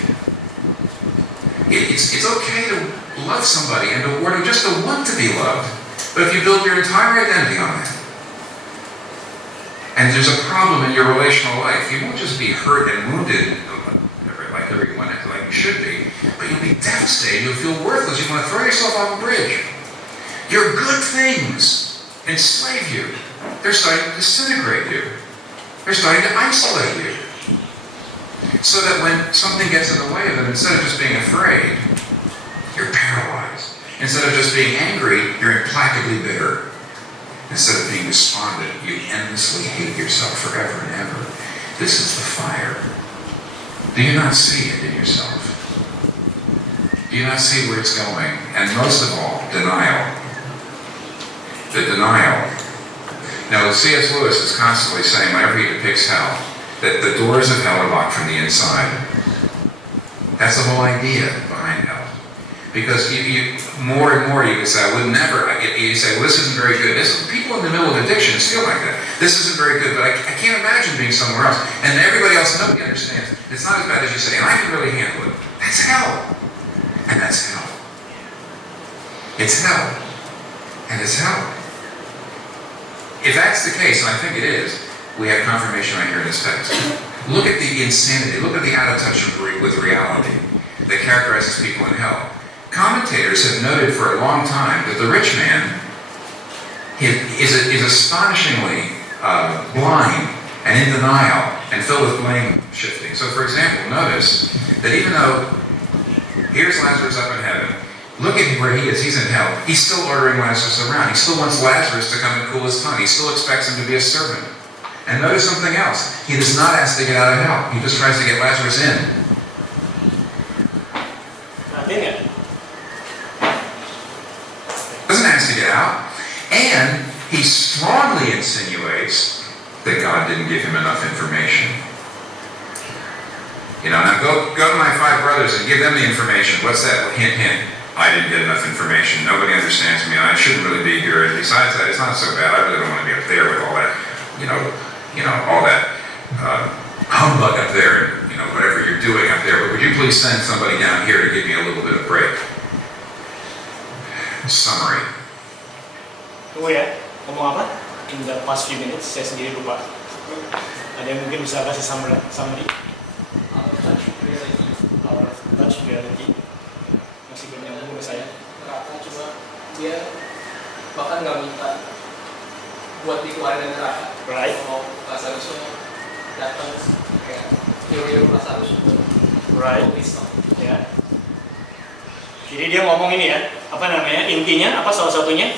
It's okay to love somebody and to just to want to be loved, but if you build your entire identity on that, and there's a problem in your relational life, you won't just be hurt and wounded like everyone like you should be, but you'll be devastated, you'll feel worthless, you want to throw yourself off a bridge. Your good things enslave you. They're starting to disintegrate you. They're starting to isolate you. So that when something gets in the way of it, instead of just being afraid, you're paralyzed. Instead of just being angry, you're implacably bitter. Instead of being despondent, you endlessly hate yourself forever and ever. This is the fire. Do you not see it in yourself? Do you not see where it's going? And most of all, denial. The denial. Now, C.S. Lewis is constantly saying, whenever he depicts hell, that the doors of hell are locked from the inside. That's the whole idea behind hell. Because you more and more you can say, I would never, you say, well, this isn't very good. People in the middle of addiction feel like that. This isn't very good, but I can't imagine being somewhere else. And everybody else, nobody understands. It's not as bad as you say, and I can really handle it. That's hell. And that's hell. It's hell. And it's hell. If that's the case, and I think it is, we have confirmation right here in this text. Look at the insanity, look at the out of touch with reality that characterizes people in hell. Commentators have noted for a long time that the rich man is astonishingly blind and in denial and filled with blame shifting. So for example, notice that even though here's Lazarus up in heaven, look at where he is, he's in hell. He's still ordering Lazarus around. He still wants Lazarus to come and cool his tongue. He still expects him to be a servant. And notice something else. He does not ask to get out of hell. He just tries to get Lazarus in. Perhatiin nggak? Doesn't ask to get out. And he strongly insinuates that God didn't give him enough information. You know, now go to my 5 brothers and give them the information. What's that? Hint, hint. I didn't get enough information. Nobody understands me. I shouldn't really be here. And besides that, it's not so bad. I really don't want to be up there with all that, all that humbug up there, and whatever you're doing up there. But would you please send somebody down here to give me a little bit of break? Summary. Tunggu ya, ngomong apa? In the past few minutes, saya sendiri lupa. Ada yang mungkin bisa kasih summary? Out of touch reality. Out of touch reality. Masih belum nyambung ke saya. Neraka cuma dia bahkan nggak minta buat dikeluarin dari neraka. Right. Kalau Lazarus datang kayak hero Lazarus Right. Ya. Jadi dia ngomong ini ya, apa namanya? Intinya apa salah satunya?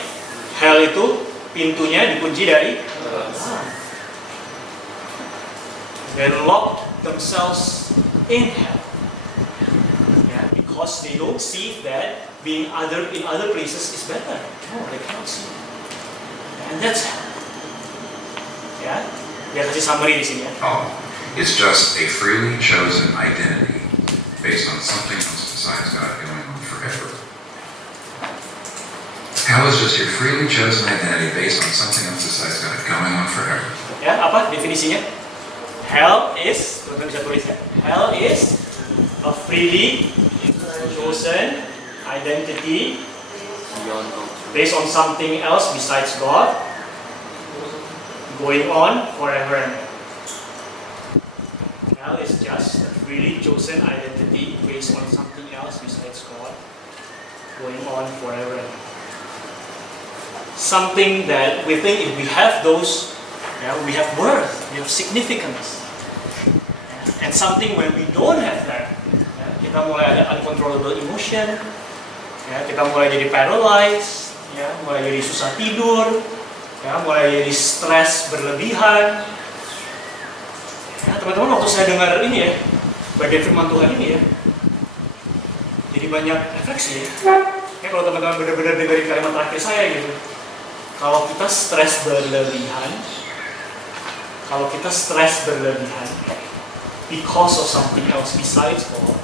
Hell itu pintunya dikunci dari they lock themselves in hell. Yeah, because they don't see that being in other places is better. No, they cannot see. And that's hell. Ya, dia kasih summary di sini ya. Oh, it's just a freely chosen identity based on something else besides God going on forever. Hell is just your freely chosen identity based on something else besides God going on forever. Ya, apa definisinya? Hell is, teman-teman bisa tulis ya. Hell is a freely chosen identity based on something else besides God going on forever and ever. Hell is just a freely chosen identity based on something else besides God going on forever and ever. Something that we think if we have those, we have worth, we have significance. And something when we don't have that, kita mulai ada uncontrollable emotion, kita mulai jadi paralyzed, mulai jadi susah tidur, mulai jadi stres berlebihan. Teman-teman, waktu saya dengar ini ya, bagian firman Tuhan ini ya, jadi banyak refleksi ya. Kalau teman-teman benar-benar dengerin kalimat terakhir saya gitu, kalau kita stres berlebihan, because of something else besides God,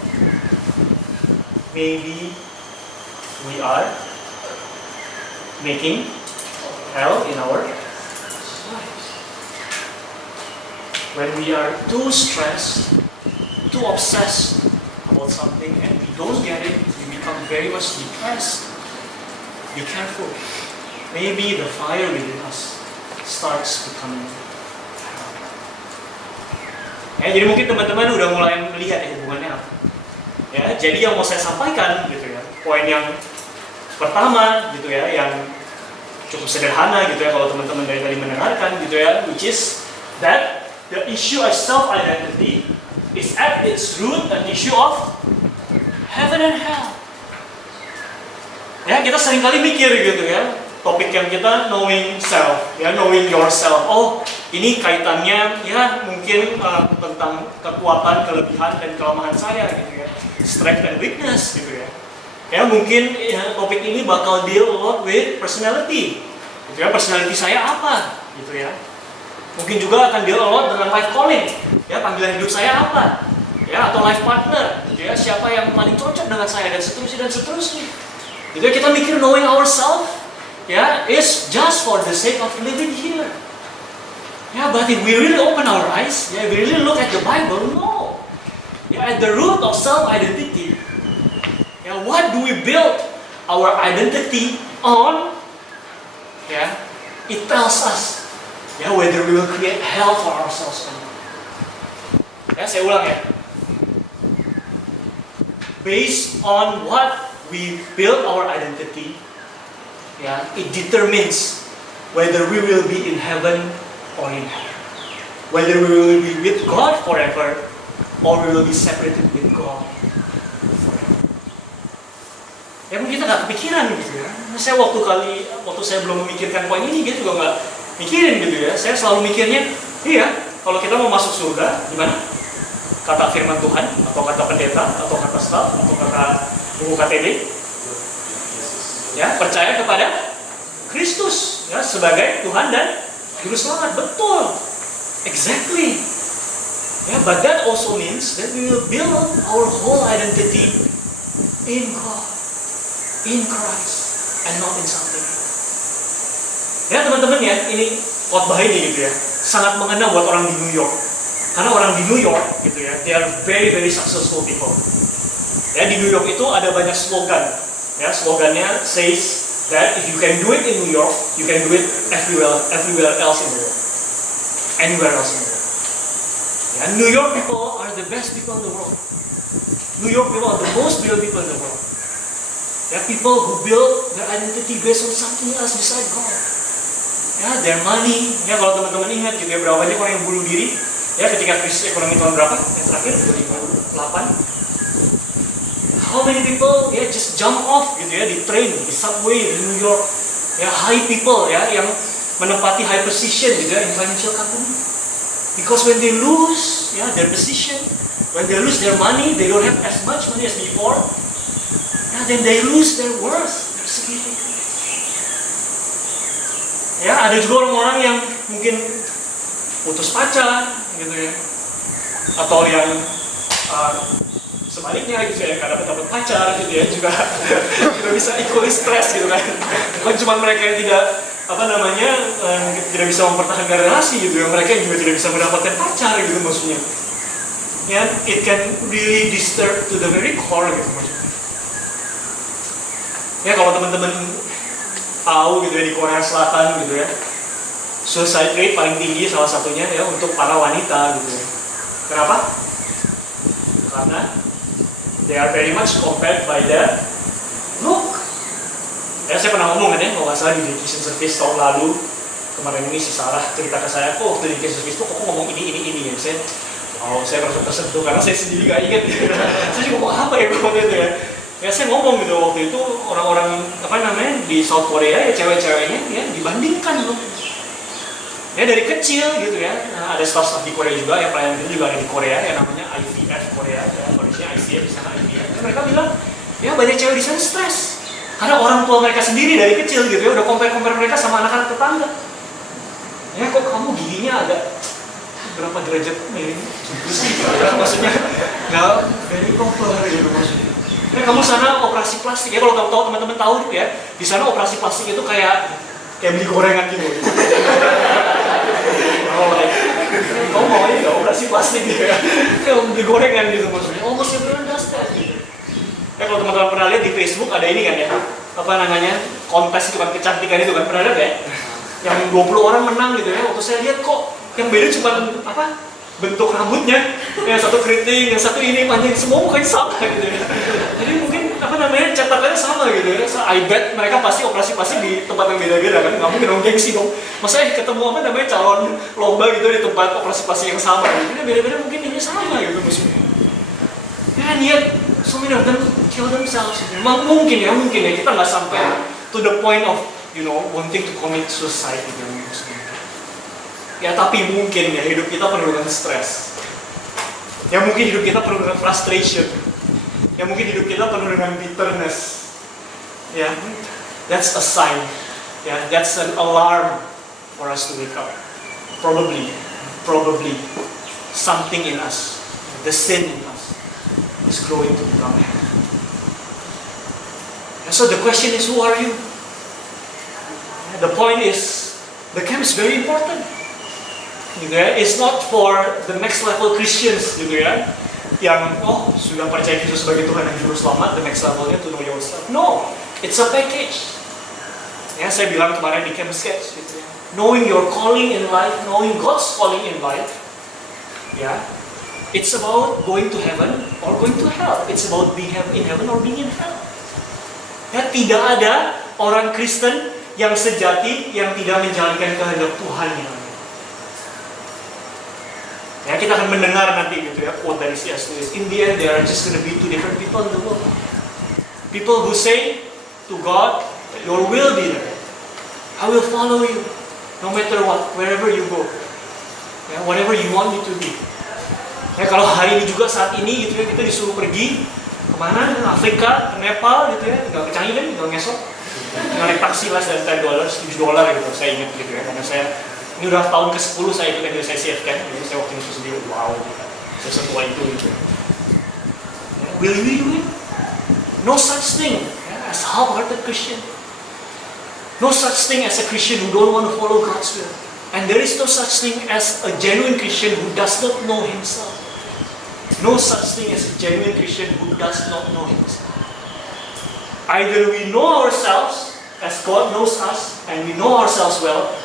maybe we are making hell in our lives. When we are too stressed, too obsessed about something and we don't get it, we become very much depressed. Be careful. Maybe the fire within us starts becoming hell. Jadi mungkin teman-teman udah mulai melihat hubungannya apa. Jadi yang mau saya sampaikan gitu ya, poin yang pertama gitu ya, yang cukup sederhana gitu ya kalau teman-teman dari tadi mendengarkan gitu ya, which is that the issue of self-identity is at its root an issue of heaven and hell. Kita seringkali mikir gitu ya, topik yang kita knowing self, knowing yourself. Oh, ini kaitannya mungkin tentang kekuatan, kelebihan dan kelemahan saya gitu ya, strength and weakness gitu ya. Mungkin topik ini bakal deal a lot with personality, gitu ya. Personality saya apa, gitu ya. Mungkin juga akan deal a lot dengan life calling, panggilan hidup saya apa, atau life partner, gitu ya. Siapa yang paling cocok dengan saya dan seterusnya dan seterusnya. Gitu ya, kita mikir knowing ourselves, is just for the sake of living here. But if we really open our eyes, we really look at the Bible, no. At the root of self-identity, what do we build our identity on? It tells us, whether we will create hell for ourselves or not. Saya ulang ya. Based on what we build our identity, it determines whether we will be in heaven or in hell. Whether we will be with God forever or we will be separated with God forever. Mungkin kita nggak kepikiran gitu ya. Saya waktu saya belum memikirkan poin ini, dia juga nggak mikirin gitu ya. Saya selalu mikirnya, Iya, kalau kita mau masuk surga, gimana? Kata firman Tuhan, atau kata pendeta, atau kata staff, atau kata buku KTB, ya, percaya kepada Kristus, ya, sebagai Tuhan dan Juru Selamat. Betul, exactly. Ya, but that also means that we will build our whole identity in God, in Christ, and not in something. Ya teman-teman ya, ini khotbah ini gitu ya, sangat mengena buat orang di New York. Karena orang di New York gitu ya, they are very very successful people. Ya, di New York itu ada banyak slogan. Ya, slogannya says that if you can do it in New York, you can do it everywhere else in the world. Anywhere else in the world. Ya, New York people are the best people in the world. New York people are the most brilliant people in the world. Ya, people who build their identity based on something else beside God. Ya, their money. Ya, kalau teman-teman ingat gitu ya, berapa banyak orang yang bunuh diri ya ketika krisis ekonomi tahun berapa? Yang terakhir 2008. How many people ya just jump off gitu ya di train, di subway di New York. Ya, high people ya yang menempati high position gitu ya in financial company. Because when they lose ya their position, when they lose their money, they don't have as much money as before. Ya, then they lose their worth, their significance. Ya, ada juga orang-orang yang mungkin putus pacar gitu ya, atau yang sebaliknya gitu ya, nggak dapat pacar gitu ya, juga bisa equally stress gitu kan. Bukan cuma mereka yang tidak tidak bisa mempertahankan relasi gitu ya, mereka yang juga tidak bisa mendapatkan pacar gitu maksudnya. Ya, it can really disturb to the very core gitu maksudnya. Ya, kalau teman-teman tahu gitu ya, di Korea Selatan gitu ya, suicide rate paling tinggi salah satunya ya untuk para wanita gitu ya. Kenapa? Karena they are very much compared by their look. Ya, saya pernah ngomong kan ya, kalau nggak salah di dedication service tahun lalu, kemarin ini si Sarah cerita ke saya, kok waktu dedication service tuh kok ngomong ini ya. Saya merasa tersentuh karena saya sendiri nggak ingat gitu. Saya juga ngomong apa ya waktu itu ya. Ya, saya ngomong gitu waktu itu orang-orang di South Korea ya, cewek-ceweknya ya dibandingkan loh. Ya, dari kecil gitu ya. Nah, ada staff di Korea juga, yang pelayanan itu juga ada di Korea yang namanya IVF Korea, ya, kondisinya ICF di sana IVF. Dan mereka bilang, ya banyak cewek di sana stres. Karena orang tua mereka sendiri dari kecil gitu ya udah compare mereka sama anak-anak tetangga. Ya, kok kamu giginya agak berapa derajat miring sih gitu ya, maksudnya nggak very proper gitu maksudnya. Ya, kamu sana operasi plastik ya, kalau kamu tahu, teman-teman tahu gitu ya, di sana operasi plastik itu kayak beli gorengan gitu. Kamu mau ini nggak operasi plastik gitu ya, kayak beli gorengan gitu maksudnya. Oh, masih belum dasar gitu. Ya, kalau teman-teman pernah lihat di Facebook ada ini kan ya, kontes itu kan, kecantikan itu kan, pernah lihat ya? Yang 20 orang menang gitu ya. Waktu saya lihat kok yang beda cuma bentuk rambutnya, yang satu keriting, yang satu ini panjang, semua mukanya sama gitu ya. Jadi mungkin cetakannya sama gitu ya. So, I bet mereka pasti operasi plastik di tempat yang beda-beda kan, nggak mungkin dong gengsi dong. Masa ketemu calon lomba gitu di tempat operasi plastik yang sama gitu. Beda-beda mungkin ini sama gitu maksudnya. Ya, niat so many of them kill themselves. Memang mungkin ya kita nggak sampai to the point of wanting to commit suicide gitu maksudnya. Ya, tapi mungkin ya hidup kita penuh dengan stres. Ya, mungkin hidup kita penuh dengan frustration. Ya, mungkin hidup kita penuh dengan bitterness. Ya, that's a sign. Ya, that's an alarm for us to wake up. Probably something in us, the sin in us, is growing to become heavy. And so the question is, who are you? The point is, the camp is very important. Gitu ya. It's not for the next level Christians gitu ya, yang sudah percaya Yesus sebagai Tuhan dan Juru Selamat. The next levelnya to know yourself. No, it's a package. Ya, saya bilang kemarin di camp sketch gitu ya. Knowing your calling in life, knowing God's calling in life. Ya, it's about going to heaven or going to hell. It's about being in heaven or being in hell. Ya, tidak ada orang Kristen yang sejati yang tidak menjalankan kehendak Tuhan yang ada. Ya, kita akan mendengar nanti gitu ya, quote dari C.S. Lewis. In the end, there are just going to be two different people in the world. People who say to God, your will be there. I will follow you, no matter what, wherever you go. Ya, whatever you want me to do. Ya, kalau hari ini juga saat ini gitu ya, kita disuruh pergi kemana? Afrika, ke Nepal gitu ya, nggak kecangin kan, nggak ngesok. Naik taksi lah dan $10, $7 gitu, saya ingat gitu ya, karena saya ini udah tahun ke-10 saya ikut NUSICF kan, jadi saya waktu itu sendiri, wow, gitu. Saya setua itu gitu. Ya, will you do it? No such thing as half-hearted Christian. No such thing as a Christian who don't want to follow God's will. And there is no such thing as a genuine Christian who does not know himself. No such thing as a genuine Christian who does not know himself. Either we know ourselves as God knows us, and we know ourselves well,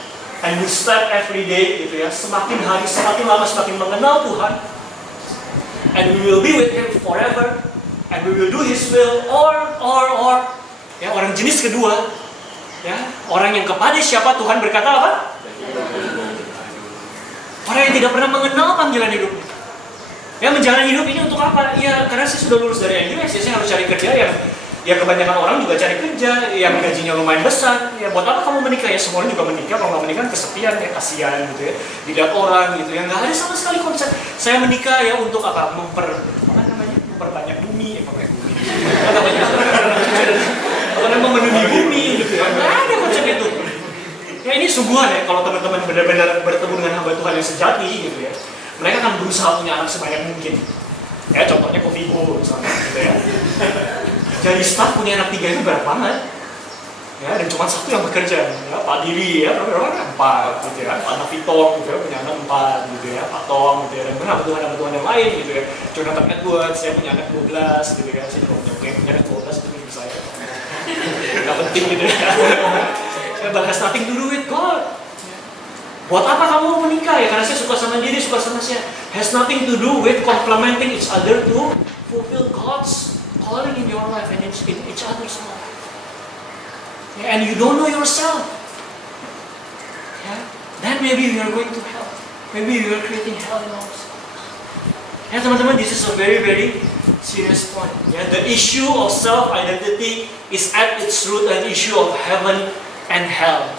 and we step every day gitu ya, semakin hari semakin lama semakin mengenal Tuhan, and we will be with Him forever, and we will do His will, or ya, orang jenis kedua, ya, orang yang kepada siapa Tuhan berkata apa? Orang yang tidak pernah mengenal panggilan hidupnya. Ya, menjalani hidup ini untuk apa? Ya, karena saya sudah lulus dari NUS, saya harus cari kerja yang ya kebanyakan orang juga cari kerja yang gajinya lumayan besar. Ya, buat apa kamu menikah? Ya, semua orang juga menikah. Kalau nggak menikah kesepian, ya kasihan gitu ya. Dilihat orang gitu ya. Nggak ada sama sekali konsep saya menikah ya untuk apa? Memperbanyak bumi, karena memenuhi bumi gitu ya. Nggak ada konsep itu. Ya, ini sungguhan ya, kalau teman-teman benar-benar bertemu dengan hamba Tuhan yang sejati gitu ya, mereka akan berusaha punya anak sebanyak mungkin. Ya, contohnya Kofibo misalnya gitu ya. Jadi staff punya anak 3 itu berat banget. Ya, dan cuma 1 yang bekerja. Ya, Pak Diri ya, berapa 4 gitu ya. Pak Navito gitu ya, punya anak 4 gitu ya. Pak Tong gitu ya, dan beberapa Tuhan yang lain gitu ya. Jonathan Edwards, saya punya anak 12 gitu ya. Saya juga punya anak 12 itu hidup saya. Gak penting gitu ya. But has nothing to do with God. Buat apa kamu menikah? Ya karena saya suka sama diri, suka sama saya. Has nothing to do with complementing each other to fulfill God's calling in your life and in each other's life. Yeah, and you don't know yourself. Yeah, then maybe you are going to hell. Maybe you are creating hell in ourselves. Ya teman-teman, this is a very very serious point. Yeah, the issue of self-identity is at its root an issue of heaven and hell.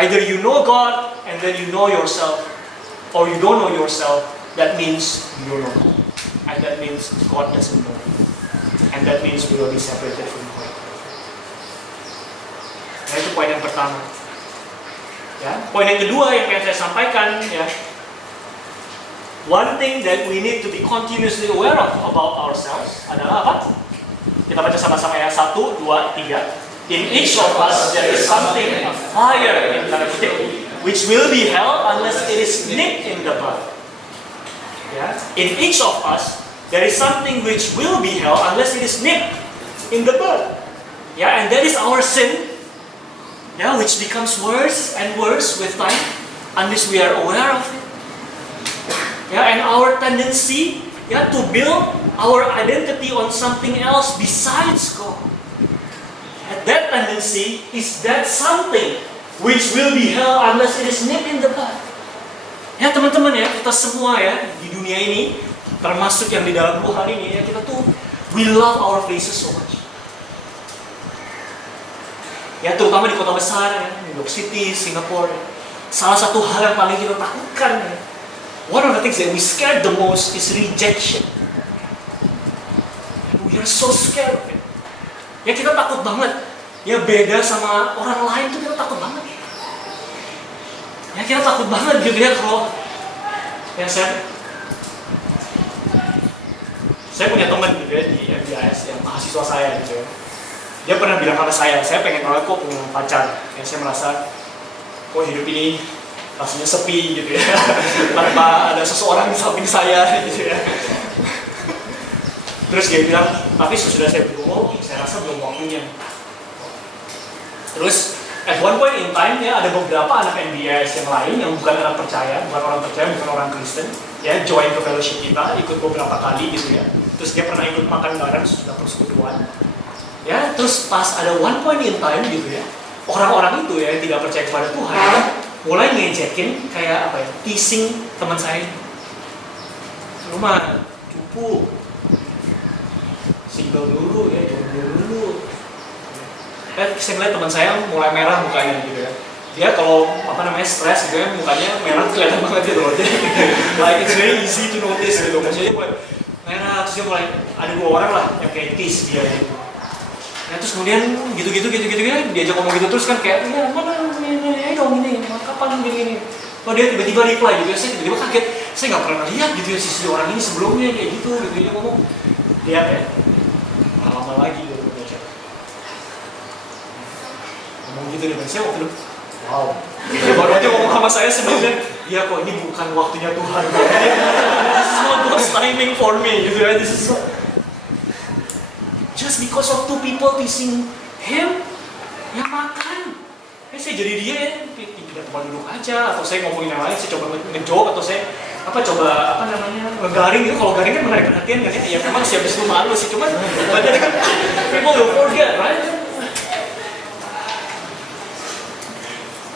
Either you know God and then you know yourself, or you don't know yourself. That means you don't know God, and that means God doesn't know you, and that means we will be separated from God. Nah, itu poin yang pertama. Ya, poin yang kedua yang saya sampaikan ya. One thing that we need to be continuously aware of about ourselves adalah apa? Kita baca sama-sama ya, 1, 2, 3. In each of us there is something, a fire in tanda kutip, which will be hell unless it is nipped in the bud. Yeah? In each of us there is something which will be hell unless it is nipped in the bud. Yeah, and that is our sin. Yeah, which becomes worse and worse with time unless we are aware of it. Yeah, and our tendency, yeah, to build our identity on something else besides God. And that tendency is that something which will be hell unless it is nipped in the bud. Ya teman-teman ya, kita semua ya di dunia ini, termasuk yang di dalam Tuhan ini ya, kita tuh we love our places so much. Ya terutama di kota besar ya, New York City, Singapore. Ya. Salah satu hal yang paling kita takutkan ya, one of the things that we scared the most is rejection. We are so scared of it. Ya kita takut banget. Ya beda sama orang lain tuh kita takut banget. Ya kita takut banget gitu ya kalau ya saya punya teman gitu ya di MBIS yang mahasiswa saya gitu ya. Dia pernah bilang sama saya pengen banget kok punya pacar. Ya saya merasa kok hidup ini rasanya sepi gitu ya. Tanpa ada seseorang di samping saya gitu ya. Terus dia bilang, tapi sesudah saya berumur, saya rasa belum waktunya. Terus, at one point in time, ya ada beberapa anak NBS yang lain yang bukan orang percaya, bukan orang Kristen, ya join ke fellowship kita, ikut beberapa kali gitu ya. Terus dia pernah ikut makan bareng sesudah persekutuan. Ya, terus pas ada one point in time gitu ya, orang-orang itu ya yang tidak percaya kepada Tuhan, mulai ngejekin kayak apa ya, teasing teman saya. Lu mah cupu. Single dulu ya, jomblo dulu. Saya ngeliat teman saya mulai merah mukanya gitu ya. dia kalau stres gitu ya, mukanya merah kelihatan banget gitu loh. Jadi like it's very easy to notice gitu. Maksudnya dia mulai merah, terus dia mulai ada 2 orang lah yang kayak tis dia gitu. Nah, terus kemudian gitu diajak ngomong gitu terus kan kayak ya mana ini dong ini kapan gini. Oh dia tiba-tiba reply gitu ya, saya tiba-tiba kaget, saya nggak pernah lihat gitu ya sisi orang ini sebelumnya kayak gitu dia ngomong, lihat ya, lama lagi gitu baca, ngomong gitu dengan saya waktu itu, wow, dia baru aja ngomong sama saya sebelumnya, ya kok ini bukan waktunya Tuhan, this is not God's timing for me gitu ya, this is not, just because of 2 people teasing him, ya makan. Saya jadi dia ya, tidak tempat duduk aja, atau saya ngomongin yang lain, saya coba ngejok, atau saya ngegaring gitu. Kalau garing kan menarik perhatian kan ya memang sih habis itu malu sih, cuman banyak kan people will forget, right?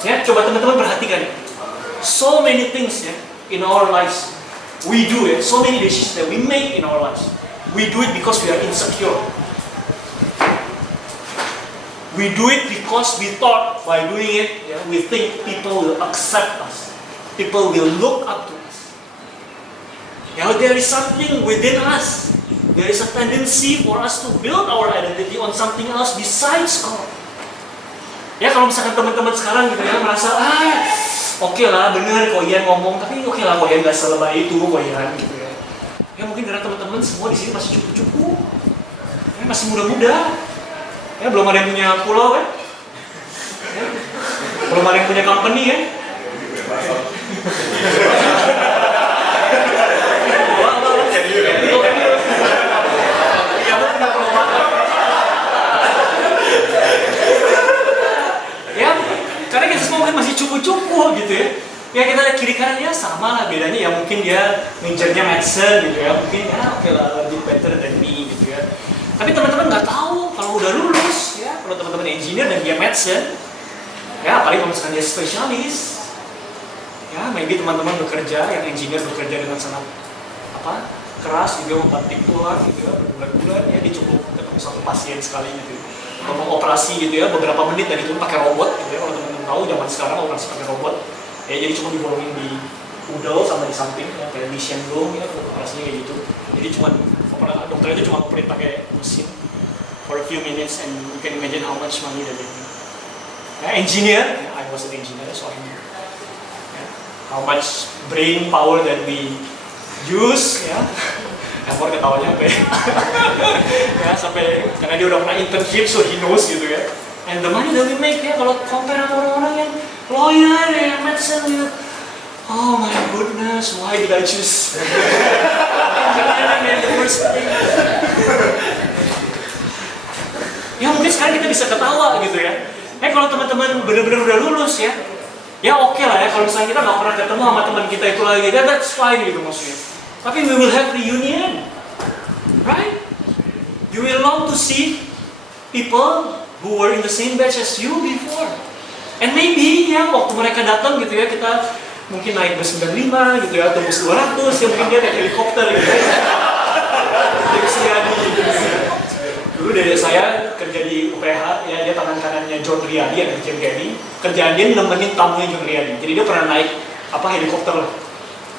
Ya, coba teman-teman perhatikan ya. So many things ya in our lives we do ya, so many decisions that we make in our lives. We do it because we are insecure. We do it because we thought by doing it, yeah, we think people will accept us. People will look up to us. Yeah, there is something within us. There is a tendency for us to build our identity on something else besides God. Ya kalau misalkan teman-teman sekarang gitu ya merasa oke lah bener kok Ian ngomong, tapi oke lah kok Ian gak selebay itu kok Ian gitu ya. Ya mungkin karena teman-teman semua di sini masih cukup-cukup, ya, masih muda-muda. Ya belum ada yang punya pulau kan? Ya, belum ada yang punya company kan? Ya, karena kita semua mungkin masih cukup-cukup gitu ya. Ya kita lihat kiri kanan ya sama lah, bedanya ya mungkin dia majornya medicine gitu ya, mungkin ya oke lah lebih better than me gitu ya. Tapi teman-teman nggak tahu kalau udah lulus ya, kalau teman-teman engineer dan dia medicine, ya apalagi kalau misalkan dia spesialis, ya maybe teman-teman bekerja yang engineer bekerja dengan sangat keras juga membanting Tuhan gitu ya, berbulan-bulan ya dia cukup ketemu 1 pasien sekali gitu, ngomong operasi gitu ya beberapa menit dan itu pakai robot gitu ya, kalau teman-teman tahu zaman sekarang operasi pakai robot, ya jadi cuma dibolongin di udel sama di samping ya, kayak mission room ya operasinya kayak gitu, jadi cuma dokter itu cuma operate pakai mesin for a few minutes and you can imagine how much money that they make. Ya, engineer, I was an engineer, so I know. Ya, how much brain power that we use, ya. Effort ketawanya sampai, ya sampai karena dia udah pernah internship, so he knows gitu ya. And the money that we make ya, kalau compare sama orang-orang yang lawyer, yang medicine, ya. Oh my goodness, why did I choose engineering in the first place? Ya mungkin sekarang kita bisa ketawa gitu ya. Kalau teman-teman benar-benar udah lulus ya, ya oke lah ya. Kalau misalnya kita nggak pernah ketemu sama teman kita itu lagi, that's fine gitu maksudnya. Tapi we will have reunion, right? You will long to see people who were in the same batch as you before. And maybe ya waktu mereka datang gitu ya, kita mungkin naik bus 95 gitu ya, atau bus 200 ya, mungkin dia naik helikopter gitu ya. Dulu dari saya kerja di UPH, ya dia tangan kanannya John Riyadi yang kerja di kerjaan dia nemenin tamunya John Riyadi. Jadi dia pernah naik helikopter lah,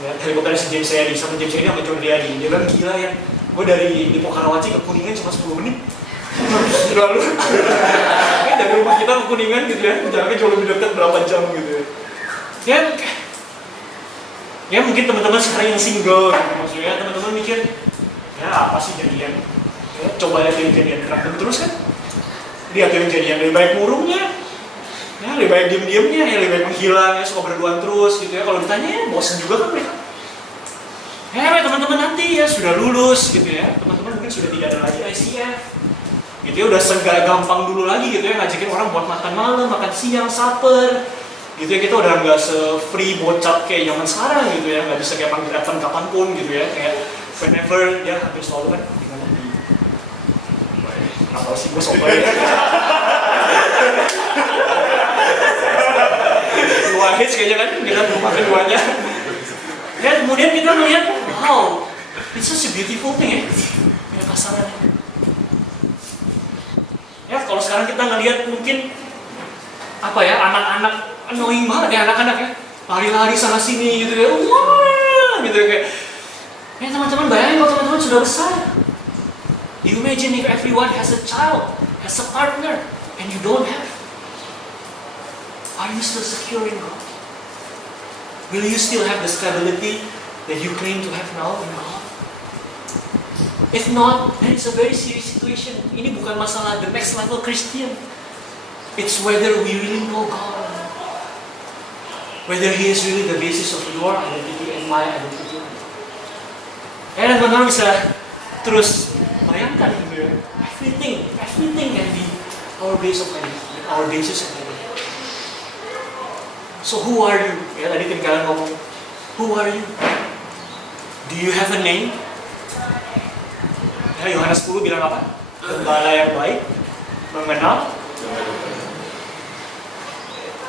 ya, helikopternya si James Riyadi sama James Riyadi sama John Riyadi. Dia bilang gila ya, gue dari Depo Karawaci ke Kuningan cuma 10 menit. Lalu dari rumah kita ke Kuningan gitu ya, jalannya jauh lebih dekat berapa jam gitu ya. Ya mungkin teman-teman sekarang yang single gitu, maksudnya teman-teman mikir ya apa sih jadian, ya, coba lihat yang jadian berantem terus kan, lihat yang jadian lebih baik murungnya, ya lebih baik diem-diemnya, ya lebih baik menghilang ya, suka berduaan terus gitu ya, kalau ditanya ya bosan juga kan mereka. Ya teman-teman nanti ya sudah lulus gitu ya, teman-teman mungkin sudah tidak ada lagi ICF gitu ya, udah segala gampang dulu lagi gitu ya, ngajakin orang buat makan malam, makan siang, supper gitu ya, kita udah nggak se-free bocap kayak zaman sekarang gitu ya, nggak bisa kayak panggil Evan kapanpun gitu ya, kayak whenever ya hampir selalu kan gimana di apa sih gue sobat ya dua hits kayaknya kan, kita rumah keduanya ya, kemudian kita melihat wow, it's such a beautiful thing ya pasangannya ya. Kalau sekarang kita ngelihat mungkin anak-anak annoying banget ya anak-anak ya. Lari-lari sana sini gitu ya. Wah, gitu ya kayak. Ya teman-teman bayangin kalau teman-teman sudah besar. You imagine if everyone has a child, has a partner, and you don't have. Are you still secure in God? Will you still have the stability that you claim to have now in God? If not, then it's a very serious situation. Ini bukan masalah the next level Christian. It's whether we really know God. Whether He is really the basis of your identity and my identity. Dan teman-teman bisa terus bayangkan gitu ya. Everything can be our base of identity, our basis of identity. So who are you? Ya tadi tim kalian ngomong, who are you? Do you have a name? Ya, Yohanes 10 bilang apa? Gembala yang baik mengenal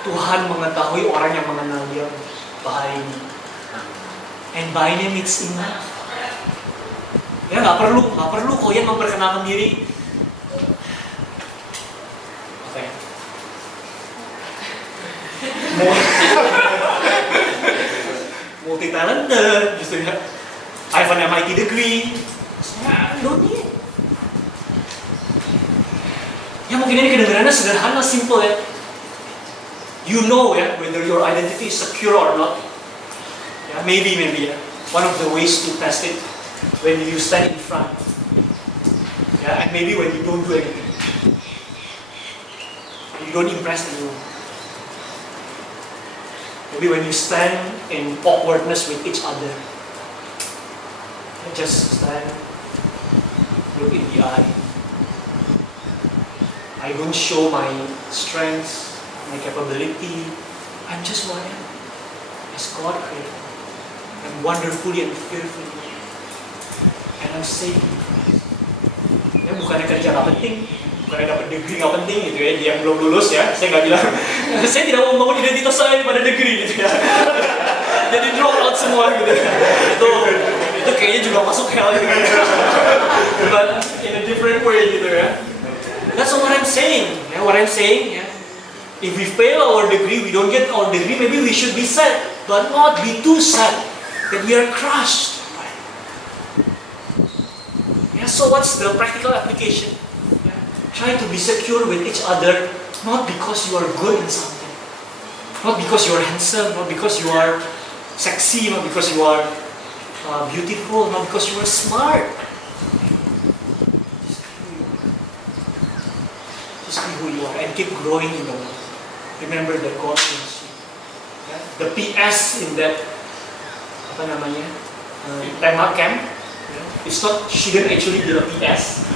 Tuhan, mengetahui orang yang mengenal Dia by name. And by name it's enough. Ya nggak perlu kalian memperkenalkan diri. Apa ya? Multi talented, gitu ya. I have an MIT degree. Don't need. Ya mungkin ini kedengarannya sederhana, simple ya. You know ya, whether your identity is secure or not. Ya, maybe ya. One of the ways to test it when you stand in front. Ya, and maybe when you don't do anything. You don't impress anyone. Maybe when you stand in awkwardness with each other. Just stand, look in the eye. I don't show my strengths, my capability. I'm just what I am. As God created. I'm wonderfully and fearfully. And I'm safe in Christ. Ya bukannya kerja gak penting, bukannya dapat degree gak penting gitu ya. Dia belum lulus ya, saya gak bilang. Saya tidak mau membangun identitas saya pada degree gitu ya. Jadi drop out semua gitu ya. Itu kayaknya juga masuk hell gitu ya. But in a different way gitu ya. That's what I'm saying. Yeah, what I'm saying, yeah. If we fail our degree, we don't get our degree, maybe we should be sad, but not be too sad that we are crushed. Yeah, so what's the practical application? Yeah. Try to be secure with each other, not because you are good in something, not because you are handsome, not because you are sexy, not because you are beautiful, not because you are smart. Just be who you are and keep growing in the Lord. Remember that God loves you. Yeah? The PS in that tema camp, it's not, she didn't actually do a PS.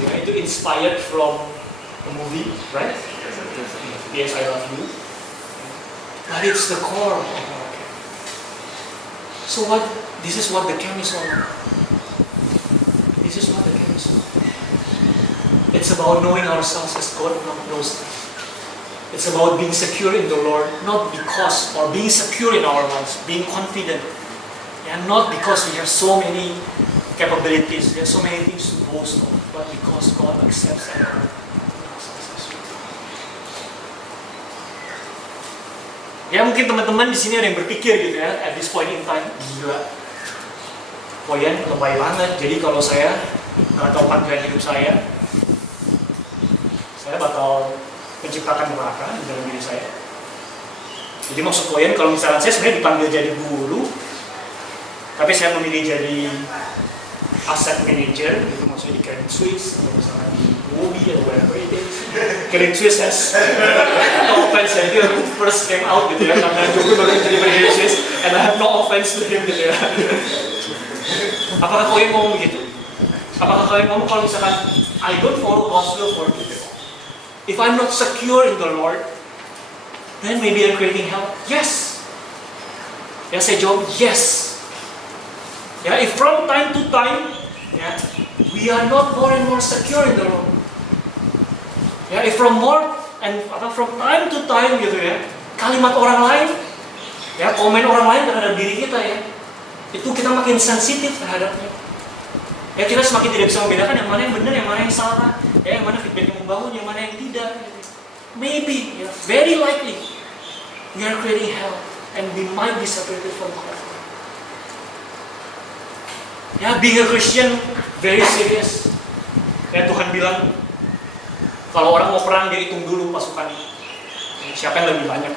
Itu inspired from a movie, right? PS I Love You. But it's the core of our camp. So this is what the camp is all about. This is what the camp is all about. It's about knowing ourselves as God knows us. It's about being secure in the Lord, not because, or being secure in our lives, being confident. And not because we have so many capabilities, we have so many things to boast of, but because God accepts our Ya mungkin teman-teman di sini ada yang berpikir gitu ya, at this point in time, gila, Koyan lebay banget. Jadi kalau saya nggak tahu panggilan hidup saya bakal menciptakan neraka di dalam diri saya. Jadi maksud Koyan kalau misalnya saya sebenarnya dipanggil jadi guru, tapi saya memilih jadi asset manager, gitu maksudnya di Credit Suisse atau misalnya di Wobi atau whatever it is. Credit Suisse has no offense ya, dia first came out gitu ya, karena Jokowi baru jadi Credit Suisse, and I have no offense to him gitu ya. Apakah kalian ngomong begitu? Apakah kalian ngomong kalau misalkan I don't follow God's will for people? If I'm not secure in the Lord, then maybe I'm creating hell. Yes. Ya saya jawab yes. Ya, if from time to time, ya, we are not more and more secure in the Lord. Ya, if from time to time gitu ya, kalimat orang lain, ya, komen orang lain terhadap diri kita ya, itu kita makin sensitif terhadapnya. Ya, kita semakin tidak bisa membedakan yang mana yang benar, yang mana yang salah, ya, yang mana feedback yang membangun, yang mana yang tidak. Maybe, ya, very likely, we are creating hell and we might be separated from God. Ya, being a Christian very serious. Ya, Tuhan bilang kalau orang mau perang dia hitung dulu pasukannya. Siapa yang lebih banyak?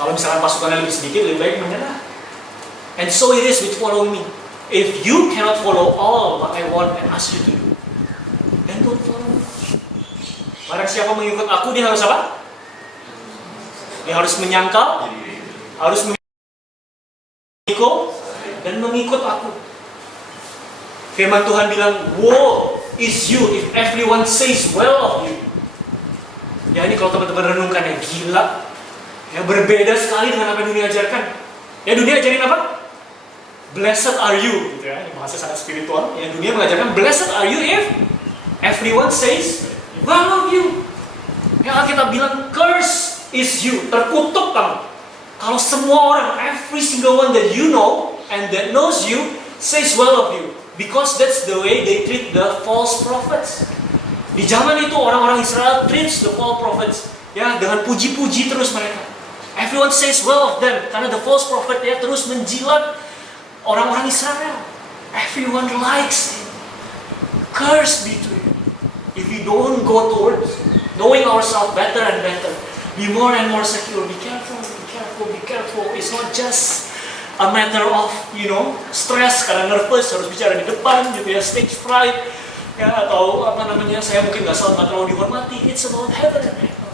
Kalau misalkan pasukannya lebih sedikit, lebih baik menyerah. And so it is with follow me. If you cannot follow all what I want and ask you to do, then don't follow me. Barang siapa mengikut aku, dia harus apa? Dia harus menyangkal, harus mengikut, dan mengikut aku. Firman Tuhan bilang, woe is you if everyone says well of you. Ya, ini kalau teman-teman renungkan ya, gila. Ya, berbeda sekali dengan apa yang dunia ajarkan. Ya, dunia ajarin apa? Blessed are you, gitu ya. Ini bahasa sangat spiritual. Ya, dunia mengajarkan blessed are you if everyone says well of you. Ya, Alkitab bilang curse is you, terkutuk kamu. Kalau semua orang, every single one that you know and that knows you says well of you, because that's the way they treat the false prophets. Di zaman itu orang-orang Israel treats the false prophets ya dengan puji-puji terus mereka. Everyone says well of them karena the false prophet ya terus menjilat orang-orang Israel. Everyone likes him. Curse be to you if you don't go towards knowing ourselves better and better. Be more and more secure. Be careful, be careful, be careful. It's not just a matter of, stress karena nervous harus bicara di depan gitu ya, stage fright ya, atau apa namanya, saya mungkin nggak terlalu dihormati. It's about heaven and hell.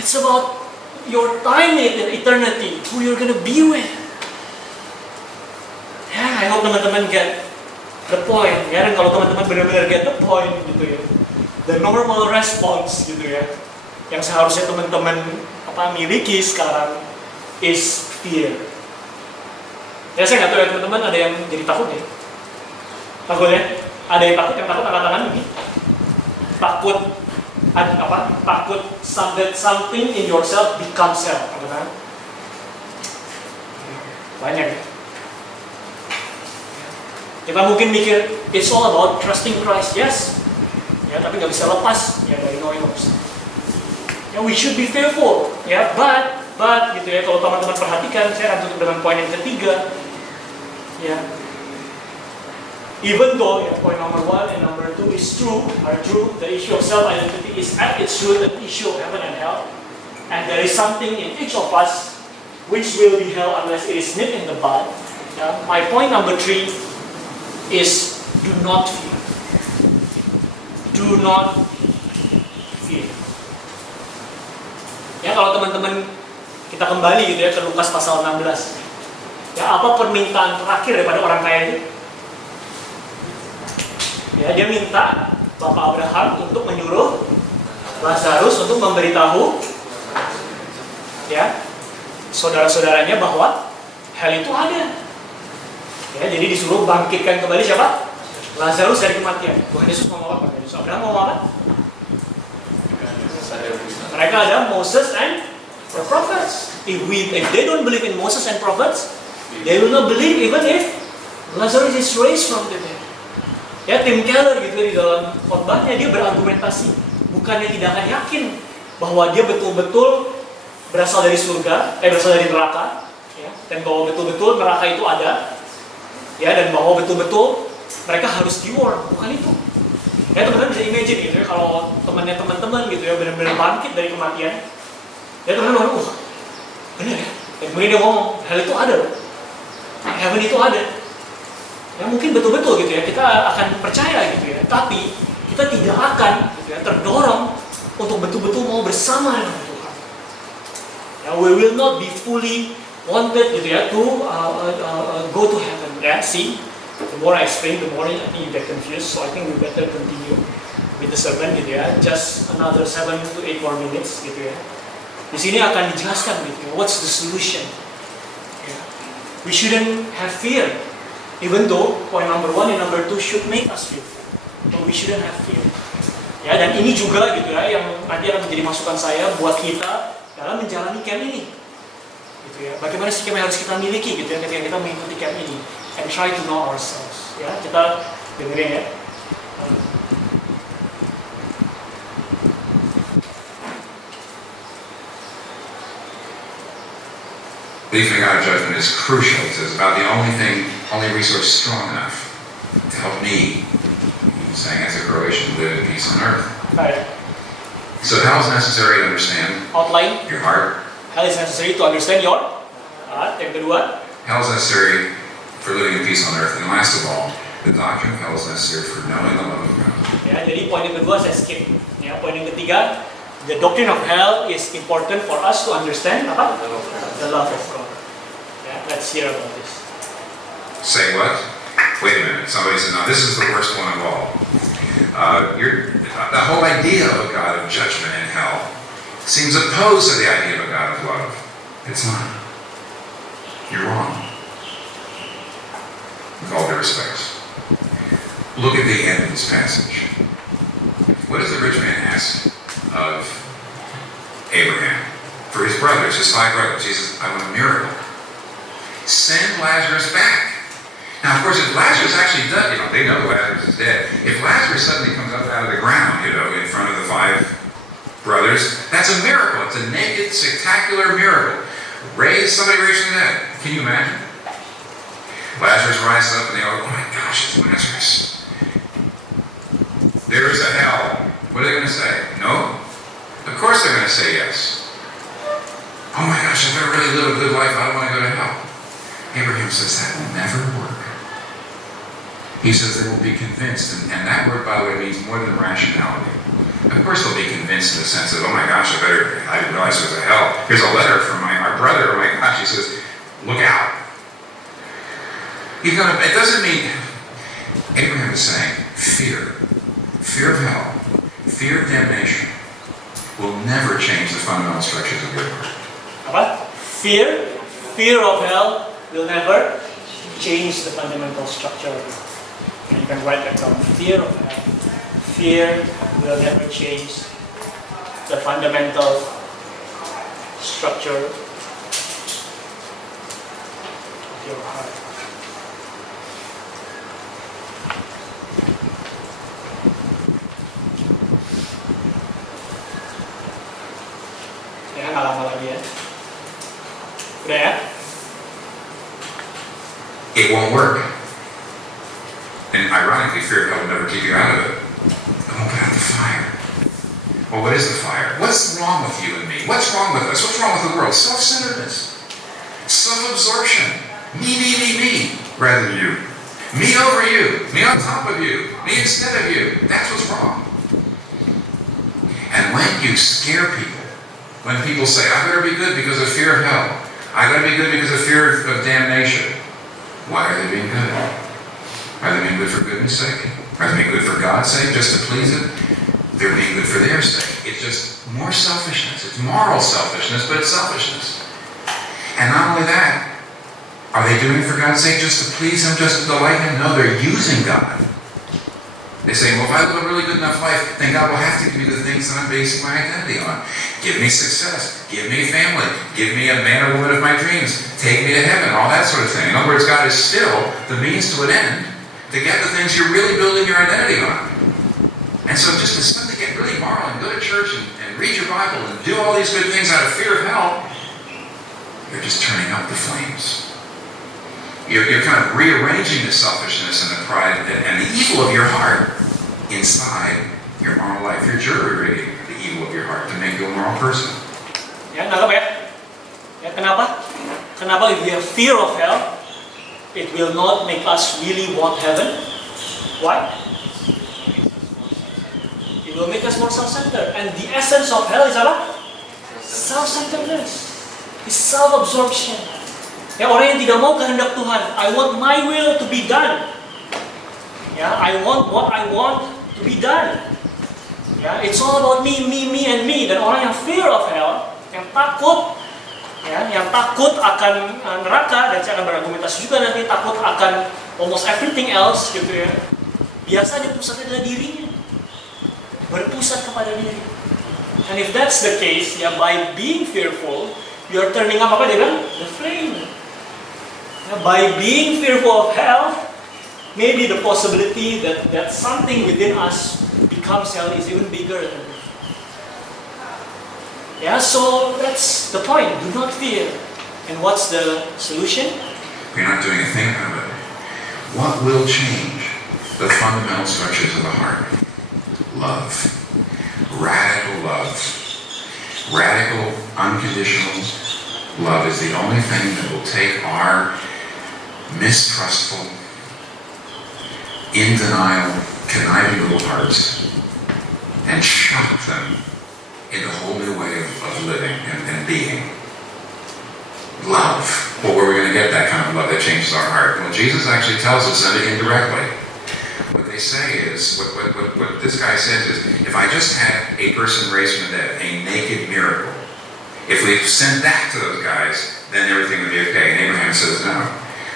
It's about your time in eternity, who you're gonna be with. Ya, I hope teman-teman get the point ya, dan kalau teman-teman benar-benar get the point gitu ya, the normal response gitu ya, yang seharusnya teman-teman miliki sekarang is fear. Ya, saya nggak tahu ya teman-teman, ada yang jadi takut ya? Takut ya? Ada yang takut angkat tangan begini. Takut Takut something in yourself becomes hell. Angkat tangan. Banyak ya. Kita mungkin mikir it's all about trusting Christ, yes. Ya, tapi nggak bisa lepas ya dari knowing ourselves. Ya, we should be fearful. Ya, but gitu ya, kalau teman-teman perhatikan, saya akan tutup dengan poin yang ketiga. Ya, even though point number 1 and number 2 is are true, the issue of self-identity is at its root an issue of heaven and hell, and there is something in each of us which will be hell unless it is nipped in the bud. My point number 3 is do not fear. Do not fear. Ya, kalau teman-teman kita kembali gitu ya ke Lukas pasal 16. Ya, apa permintaan terakhir daripada orang kaya itu? Ya, dia minta Bapak Abraham untuk menyuruh Lazarus untuk memberitahu ya saudara-saudaranya bahwa hal itu ada. Ya, jadi disuruh bangkitkan kembali siapa? Lazarus dari kematian. Tuhan Yesus ngomong apa? Abraham ngomong apa? Mereka ada Moses and the prophets. If they don't believe in Moses and prophets, they will not believe even if Lazarus is raised from the dead. Ya, Tim Keller gitu di dalam khotbahnya dia berargumentasi, bukannya tidak akan yakin bahwa dia betul-betul berasal dari surga, berasal dari neraka, ya, dan bahwa betul-betul neraka itu ada, ya, dan bahwa betul-betul mereka harus di-warn, bukan itu. Ya, teman-teman bisa imagine gitu ya, kalau temannya teman-teman gitu ya benar-benar bangkit dari kematian, ya teman-teman, benar ya, dan kemudian dia ngomong, hal itu ada loh, heaven itu ada. Ya, mungkin betul-betul gitu ya, kita akan percaya gitu ya, tapi kita tidak akan gitu ya, terdorong untuk betul-betul mau bersama dengan Tuhan. Ya, we will not be fully wanted gitu ya to go to heaven. Ya, see, the more I explain, the more I think you get confused. So I think we better continue with the sermon gitu ya. Just another 7 to 8 more minutes gitu ya. Di sini akan dijelaskan gitu ya, what's the solution. Ya. We shouldn't have fear. Even though point number 1 and number 2 should make us fearful, but we shouldn't have fear. Ya, dan ini juga gitu ya yang nanti akan menjadi masukan saya buat kita dalam menjalani camp ini. Gitu ya. Bagaimana sikap yang harus kita miliki gitu ya ketika kita mengikuti camp ini, and try to know ourselves. Ya, kita dengerin ya. believing in God of judgment is crucial. It's about the only resource strong enough to help me, he's saying as a Croatian, live in peace on earth. Right. So hell is necessary to understand Outline. your heart. Hell is necessary to understand your heart. Yang kedua, Hell is necessary for living in peace on earth. And last of all, the doctrine of hell is necessary for knowing the love of God. ya, jadi poin yang kedua saya skip. Ya, poin yang ketiga, the doctrine of hell is important for us to understand apa? The love of God. Ya, let's hear about this. Say what? Wait a minute. Somebody said, no, this is the worst one of all. The whole idea of a God of judgment and hell seems opposed to the idea of a God of love. It's not. You're wrong. With all due respect. Look at the end of this passage. What does the rich man ask of Abraham? For his brothers, his 5 brothers. He says, I want a miracle. Send Lazarus back. Now, of course, if Lazarus actually does, they know Lazarus is dead. If Lazarus suddenly comes up out of the ground, in front of the 5 brothers, that's a miracle. It's a naked, spectacular miracle. Somebody raised from the dead. Can you imagine? Lazarus rises up and they go, oh my gosh, it's Lazarus. There is a hell. What are they going to say? No? Of course they're going to say yes. Oh my gosh, if I really live a good life, I don't want to go to hell. Abraham says that will never work. He says they will be convinced, and that word, by the way, means more than rationality. Of course they'll be convinced in the sense of, oh my gosh, I didn't realize there was a hell. Here's a letter from our brother, oh my gosh, he says, look out. It doesn't mean, Abraham is saying, fear of hell, fear of damnation will never change the fundamental structures of your heart. Apa? Fear of hell will never change the fundamental structure of it. And you can write that down. Fear of hell. Fear will never change the fundamental structure of your heart. Ya, nggak lama lagi ya. Udah ya? It won't work. And ironically, fear of hell will never keep you out of it. It won't put out the fire. Well, what is the fire? What's wrong with you and me? What's wrong with us? What's wrong with the world? Self-centeredness. Self-absorption. Me, rather than you. Me over you. Me on top of you. Me instead of you. That's what's wrong. And when you scare people, when people say, I better be good because of fear of hell. I better be good because of fear of damnation. Why are they being good? Are they being good for goodness sake? Are they being good for God's sake, just to please Him? They're being good for their sake. It's just more selfishness. It's moral selfishness, but it's selfishness. And not only that, are they doing it for God's sake, just to please Him, just to delight Him? No, they're using God. They say, well, if I live a really good enough life, then God will have to give me the things that I'm basing my identity on. Give me success. Give me family. Give me a man or woman of my dreams. Take me to heaven. All that sort of thing. In other words, God is still the means to an end to get the things you're really building your identity on. And so just to suddenly get really moral and go to church and read your Bible and do all these good things out of fear of hell, you're just turning up the flames. You're kind of rearranging the selfishness and the pride and the evil of your heart inside your moral life. You're jury-rigging the evil of your heart to make you a moral person. Ya, nangkap ya? Ya, kenapa? Kenapa if we have fear of hell, it will not make us really want heaven? Why? It will make us more self-centered. And the essence of hell is apa? Self-centeredness. It's self-absorption. Ya, orang yang tidak mau kehendak Tuhan. I want my will to be done. Ya, I want what I want to be done. Ya, it's all about me, and me. Dan orang yang fear of hell, yang takut, yang takut akan neraka, dan saya akan berargumentasi juga nanti takut akan almost everything else, gitu ya. Biasanya pusatnya adalah dirinya, berpusat kepada diri. And if that's the case, ya, by being fearful, you're turning up apa dia bilang? The flame. By being fearful of hell, maybe the possibility that something within us becomes hell is even bigger than before. Yeah, so that's the point. Do not fear. And what's the solution? You're not doing a thing about it. What will change the fundamental structures of the heart? Love. Radical love. Radical, unconditional love is the only thing that will take our mistrustful, in denial, conniving little hearts and shock them into a whole new way of living and being. Love. Well, where are we going to get that kind of love that changes our heart? Well, Jesus actually tells us that indirectly. What they say is, what this guy says is, if I just had a person raised from the dead, a naked miracle, if we sent that to those guys, then everything would be okay. And Abraham says no.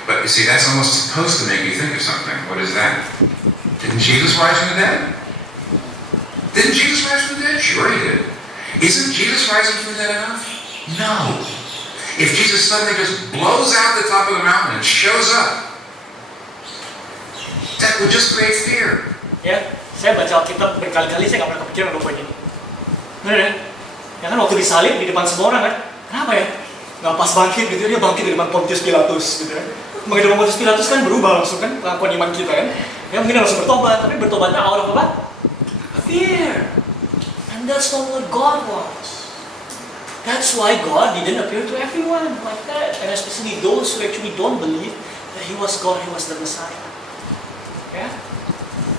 But you see, that's almost supposed to make you think of something. What is that? Didn't Jesus rise from the dead? Didn't Jesus rise from the dead? Sure he did. Isn't Jesus rising from the dead enough? No. If Jesus suddenly just blows out the top of the mountain and shows up, that would just create fear. Ya, saya baca Alkitab berkali-kali, saya nggak pernah kepikiran lupa ini. Bener ya? Ya kan waktu disalib di depan semua orang kan? Kenapa ya? Nggak pas bangkit gitu, dia bangkit di depan Pontius Pilatus gitu kan? Begitu Pontius Pilatus kan berubah langsung kan pengakuan iman kita kan? Ya mungkin langsung bertobat, tapi bertobatnya out of apa? Fear. And that's not what God wants. That's why God didn't appear to everyone like that, and especially those who actually don't believe that He was God, He was the Messiah. Yeah?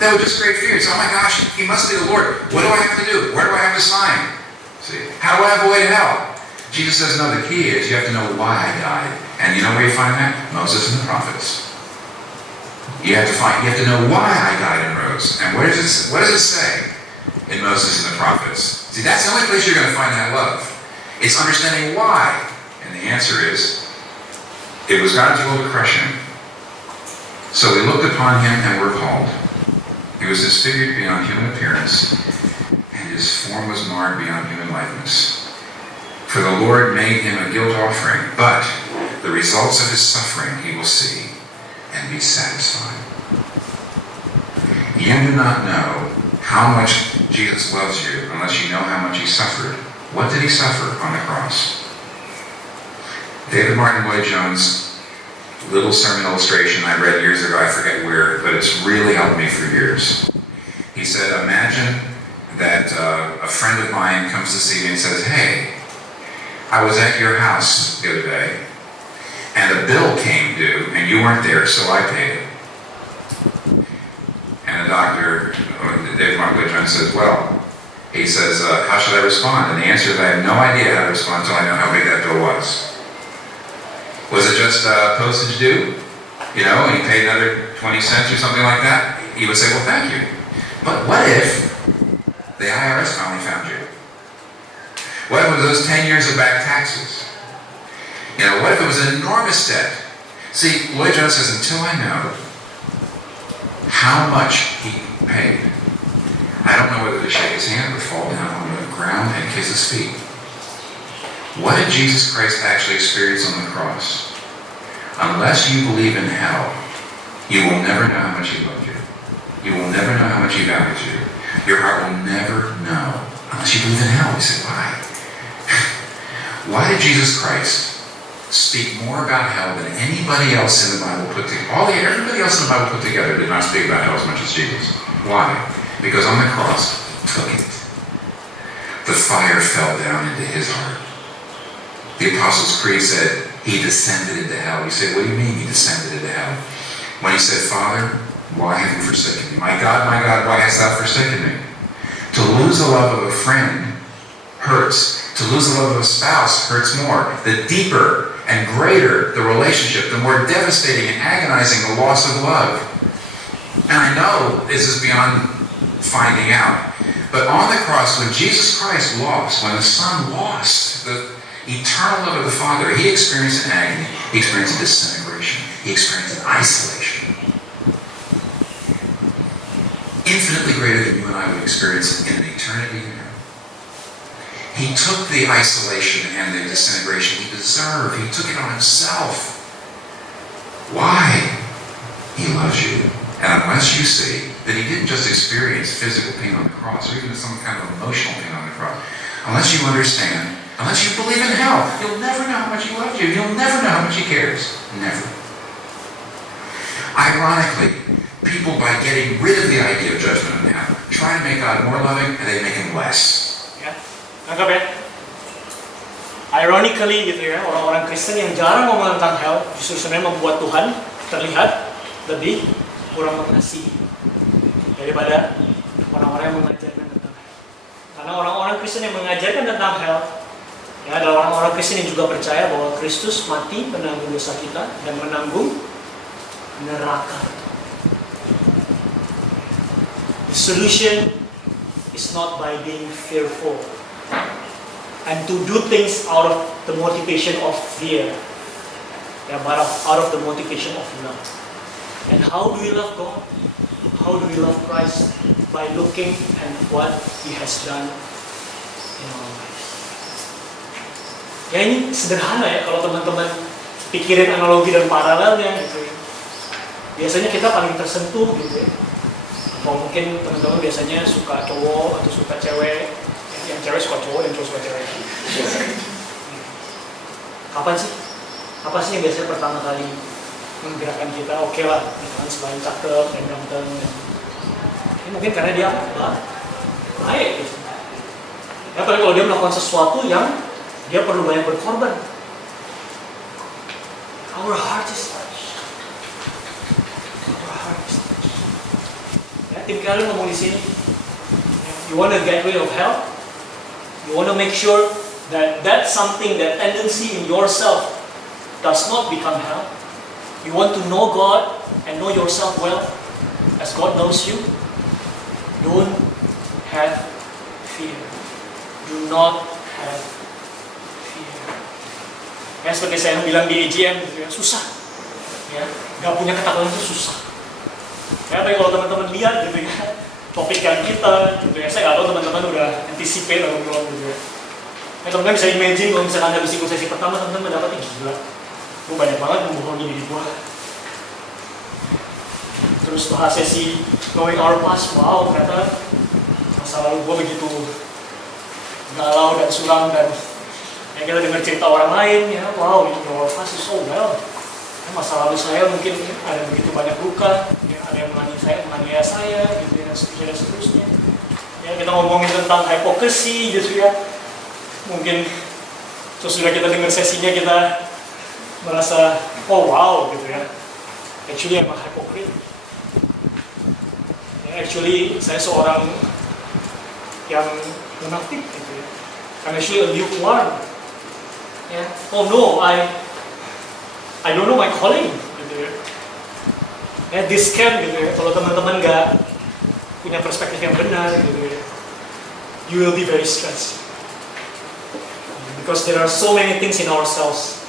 That would just create fear. It's, oh my gosh, he must be the Lord. What do I have to do? Where do I have to sign? See, how do I avoid hell? Jesus says, no, the key is you have to know why I died. And you know where you find that? Moses and the prophets. You have to know why I died and rose. And what does it say in Moses and the prophets? See, that's the only place you're going to find that love. It's understanding why. And the answer is, it was God's will to crush him. So we looked upon him and were called. He was disfigured beyond human appearance, and his form was marred beyond human likeness. For the Lord made him a guilt offering, but the results of his suffering he will see and be satisfied. You do not know how much Jesus loves you unless you know how much he suffered. What did he suffer on the cross? David Martin Lloyd-Jones' little sermon illustration I read years ago, I forget where, but it's really helped me for years. He said, imagine that a friend of mine comes to see me and says, hey, I was at your house the other day, and a bill came due, and you weren't there, so I paid it. And the doctor, David Martin Lloyd-Jones says, well, he says, how should I respond? And the answer is, I have no idea how to respond until I know how big that bill was. Was it just postage due? You know, and you paid another 20 cents or something like that? He would say, well, thank you. But what if the IRS finally found you? What if it was those 10 years of back taxes? You know, what if it was an enormous debt? See, Lloyd-Jones says, until I know how much he paid, I don't know whether to shake his hand or fall down on the ground and kiss his feet. What did Jesus Christ actually experience on the cross? Unless you believe in hell, you will never know how much he loved you. You will never know how much he values you. Your heart will never know unless you believe in hell. You say, why? Why did Jesus Christ speak more about hell than anybody else in the Bible put together? Everybody else in the Bible put together did not speak about hell as much as Jesus. Why? Because on the cross, he took it. The fire fell down into his heart. The Apostles' Creed said, he descended into hell. You say, what do you mean he descended into hell? When he said, Father, why have you forsaken me? My God, why hast thou forsaken me? To lose the love of a friend hurts. To lose the love of a spouse hurts more. The deeper and greater the relationship, the more devastating and agonizing the loss of love. And I know this is beyond finding out. But on the cross, when Jesus Christ lost, when the Son lost the eternal love of the Father, he experienced an agony, he experienced a disintegration, he experienced an isolation. Infinitely greater than you and I would experience in an eternity in heaven. He took the isolation and the disintegration he deserved. He took it on himself. Why? He loves you. And unless you see that he didn't just experience physical pain on the cross, or even some kind of emotional pain on the cross, unless you understand, Unless you believe in hell, you'll never know how much he loves you. You'll never know how much he cares. Never. Ironically, people, by getting rid of the idea of judgment and hell, try to make God more loving, and they make him less. Ya, anggap ya. Ironically gitu ya, orang-orang Kristen yang jarang ngomong tentang hell justru sebenarnya membuat Tuhan terlihat lebih kurang mengasihi daripada orang-orang yang mengajarkan tentang hell. Karena orang-orang Kristen yang mengajarkan tentang hell ya adalah orang-orang Kristen yang juga percaya bahwa Kristus mati menanggung dosa kita dan menanggung neraka. The solution is not by being fearful and to do things out of the motivation of fear, but out of the motivation of love. And how do we love God? How do we love Christ? By looking at what He has done in our lives. Ya ini sederhana ya kalau teman-teman pikirin analogi dan paralelnya gitu ya. Biasanya kita paling tersentuh gitu ya. Atau mungkin teman-teman biasanya suka cowok atau suka cewek, yang cewek suka cowok, yang cowok suka cewek. Kapan sih? Apa sih yang biasanya pertama kali menggerakkan kita? Oke lah, misalkan selain cakep dan ganteng. Ini mungkin karena dia baik gitu. Ya paling kalau dia melakukan sesuatu yang dia perlu banyak berkorban. Our heart is touched. Our heart is touched. Ya, tim kalian ngomong di sini. You want to get rid of hell? You want to make sure that something, that tendency in yourself does not become hell. You want to know God and know yourself well, as God knows you. Don't have fear. Do not have fear. Ya seperti saya bilang di AGM gitu ya, susah. Ya, nggak punya ketakutan itu susah. Ya, tapi kalau teman-teman lihat gitu ya, topik yang kita, gitu ya, saya nggak tahu teman-teman udah anticipate atau belum gitu ya. Ya, teman-teman bisa imagine kalau misalkan ada ikut sesi pertama, teman-teman mendapati gila. Gue banyak banget membohongi diri gue. Terus bahas sesi knowing our past, wow ternyata masa lalu gue begitu galau dan suram dan yang kita dengar cerita orang lain ya, wow you know our past is so well. Ya, masa lalu saya mungkin ada begitu banyak luka, ya, ada yang menganiaya saya, gitu ya, dan seterusnya. Ya, kita ngomongin tentang hypocrisy gitu ya. Mungkin sesudah kita dengar sesinya kita merasa oh wow gitu ya. Actually I'm a hypocrite. Ya, actually saya seorang yang munafik gitu ya. I'm actually a lukewarm. Ya. Oh no, I don't know my calling gitu ya. Ya this camp gitu ya. Kalau teman-teman nggak punya perspektif yang benar gitu ya, you will be very stressed. Because there are so many things in ourselves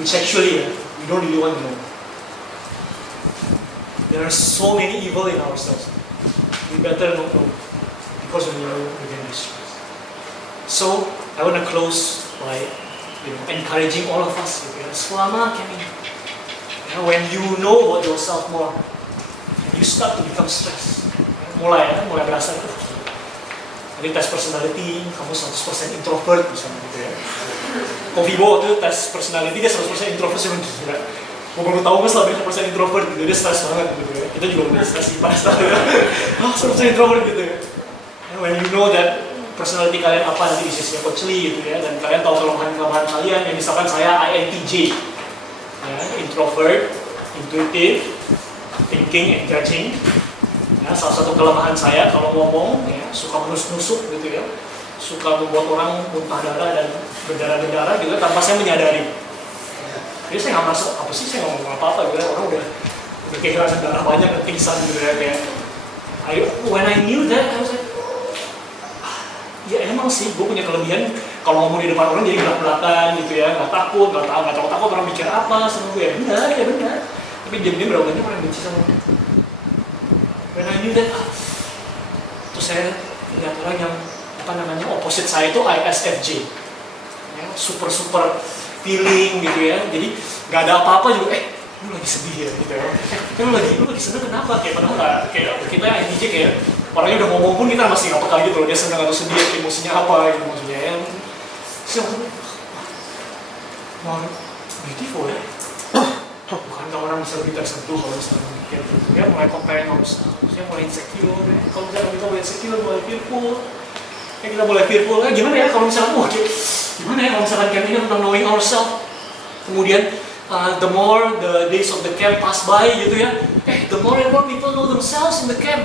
which actually we don't really want to know. There are so many evil in ourselves. We better not know because we know we're going to be stressed. So I want to close by encouraging all of us. Selama kami, when you know about yourself more, you start to become stressed. Mulai berasa itu. Jadi tes personality, kamu 100% introvert misalnya gitu ya. Kofibo itu tes personality dia 100% introvert sih gila. Mau baru tahu mas lah 100% introvert gitu, dia stres banget gitu ya. Kita juga udah stres sih pas tahu ya. 100% introvert gitu ya. And when you know that personality kalian apa nanti di sisi Coach Lee gitu ya, dan kalian tahu kelemahan kalian, yang misalkan saya INTJ, ya, introvert, intuitive, thinking and judging. Ya, salah satu kelemahan saya kalau ngomong ya, suka menusuk-nusuk gitu ya, suka membuat orang muntah darah dan berdarah-darah gitu tanpa saya menyadari. Jadi saya nggak merasa apa sih saya ngomong apa-apa gitu ya, orang udah kehilangan darah banyak dan pingsan gitu ya kayak. When I knew that, I was like, ya emang sih gue punya kelebihan kalau ngomong di depan orang jadi belak-belakan gitu ya, nggak takut orang mikir apa sama gue, ya benar. Tapi diam-diam berapa orang benci sama gue. When I knew that, terus saya lihat orang yang opposite saya itu ISFJ, ya, super feeling gitu ya, jadi nggak ada apa-apa juga, lu lagi sedih ya gitu ya, lu lagi seneng kenapa, kayak padahal nggak, kayak kita INTJ kayak orangnya udah ngomong pun kita masih nggak peka gitu loh dia seneng atau sedih, emosinya apa gitu maksudnya ya. Saya wow, beautiful ya. Bukan orang bisa lebih tersentuh kalau misalnya mikir gitu. Dia mulai comparing ourselves, dia mulai insecure ya. Kalau misalnya kita mulai insecure, mulai fearful, ya kita mulai fearful ya. Gimana ya kalau misalnya gimana ya kalau misalkan camp ini tentang knowing ourselves. Kemudian the more the days of the camp pass by gitu ya, the more and more people know themselves in the camp.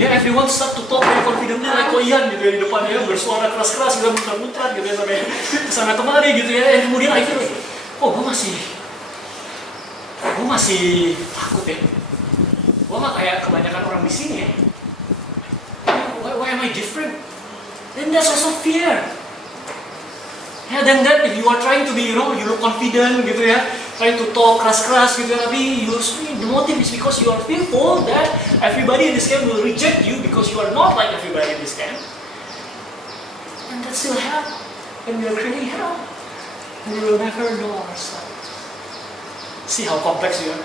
Ya, everyone start to talk very confidently like Ian gitu ya di depan ya, bersuara keras-keras, kita muter-muter gitu ya sampai kesana kemari gitu ya. Dan kemudian I feel like, oh gue masih takut ya. Gue mah kayak kebanyakan orang di sini ya. Why am I different? Then that's also fear. Ya, dan that if you are trying to be, you look confident gitu ya, trying to talk keras-keras gitu ya, tapi the motive is because you are fearful that everybody in this camp will reject you because you are not like everybody in this camp. And that's still hell. And we are creating hell. And we will never know ourselves. See how complex you are?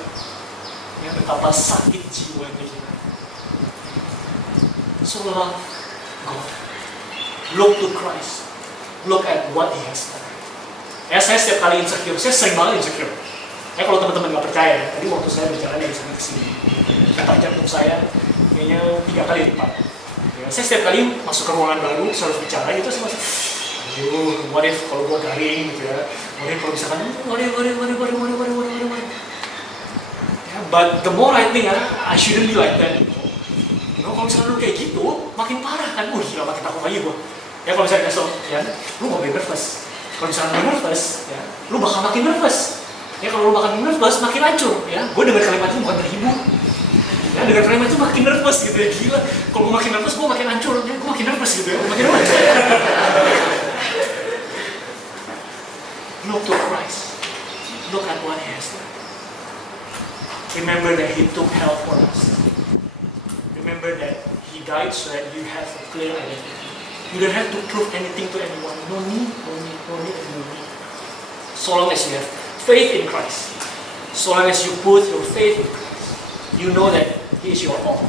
Ya, betapa sakit jiwanya kita. So love God. Look to Christ. Look at what He has done. Ya, saya setiap kali insecure, saya sering banget insecure. Ya, kalau teman-teman nggak percaya, tadi waktu saya bicara dari sana ke sini, detak jantung saya kayaknya 3 kali lipat. Ya, saya setiap kali masuk ke ruangan baru, saya harus bicara gitu, saya masih, aduh, what if kalau gua garing gitu ya, what if kalau misalkan, what if. Ya, but the more I think, I shouldn't be like that. Kalau misalnya lu kayak gitu, makin parah kan, gila makin takut lagi gua. Ya kalau misalnya besok, ya, lu gak boleh nervous. Kalau misalnya lu nervous, ya, lu bakal makin nervous. Ya kalau lu makin nervous, makin hancur. Ya, gue dengar kalimat itu bukan terhibur. Ya, dengar kalimat itu makin nervous gitu ya, gila. Kalau gue makin nervous, gue makin hancur. Ya, gue makin nervous gitu ya, makin nervous. Look to Christ. Look at what He has done. Remember that He took hell for us. Remember that He died so that you have a clear identity. You don't have to prove anything to anyone. No need. So long as you have faith in Christ, so long as you put your faith in Christ, you know that He is your all,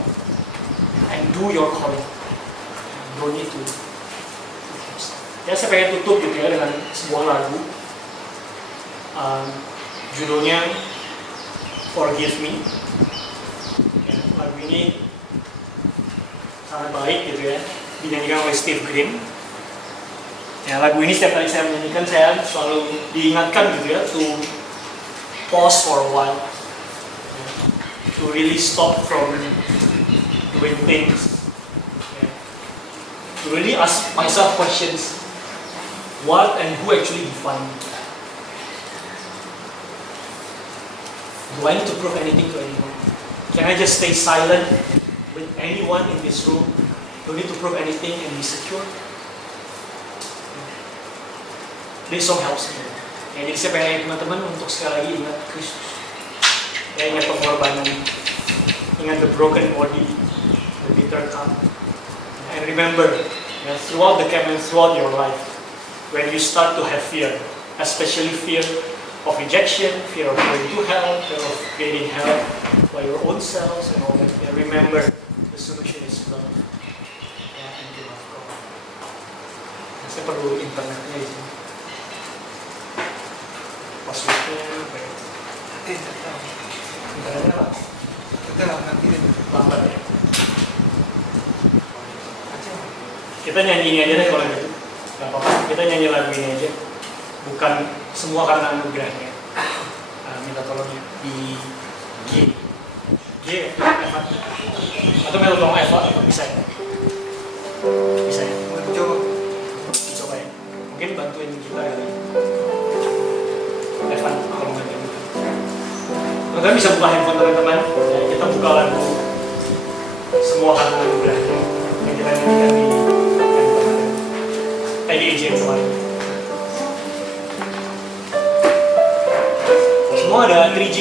and do your calling. No need to. Ya, saya pengen tutup gitu ya dengan sebuah lagu. Judulnya Forgive Me. Ya, lagu ini sangat baik gitu ya. Dinyanyikan oleh Steve Green. Ya, lagu ini setiap kali saya menyanyikan, saya selalu diingatkan gitu ya, to pause for a while, to really stop from doing things, to really ask myself questions, what and who actually define me? Do I need to prove anything to anyone? Can I just stay silent with anyone in this room? Don't need to prove anything and be secure. This song helps me. Ya, jadi saya pengen teman-teman untuk sekali lagi ingat Kristus. Ya, ingat pengorbanan, ingat the broken body, the bitter cup. And remember, throughout the camp and throughout your life, when you start to have fear, especially fear of rejection, fear of going to hell, fear of getting hell by your own selves and all that, remember, the solution is love. Saya perlu internetnya di sini. Passwordnya apa ya? Internetnya apa? Nanti lambat ya. Kita nyanyi ini aja deh kalau gitu. Gak apa-apa, kita nyanyi lagu ini aja. Bukan semua karena anugerahnya. Minta tolongnya di G. G, F. Atau minta tolong F, bisa ya? Bisa ya? Coba ya. Mungkin bantuin kita ya. Evan, kalau nggak gitu. Teman-teman bisa buka handphone teman-teman. Ya, kita buka lagu Semua Karena Anugerahnya yang kita nyanyikan di handphone. Di izin kemarin. Semua ada 3G.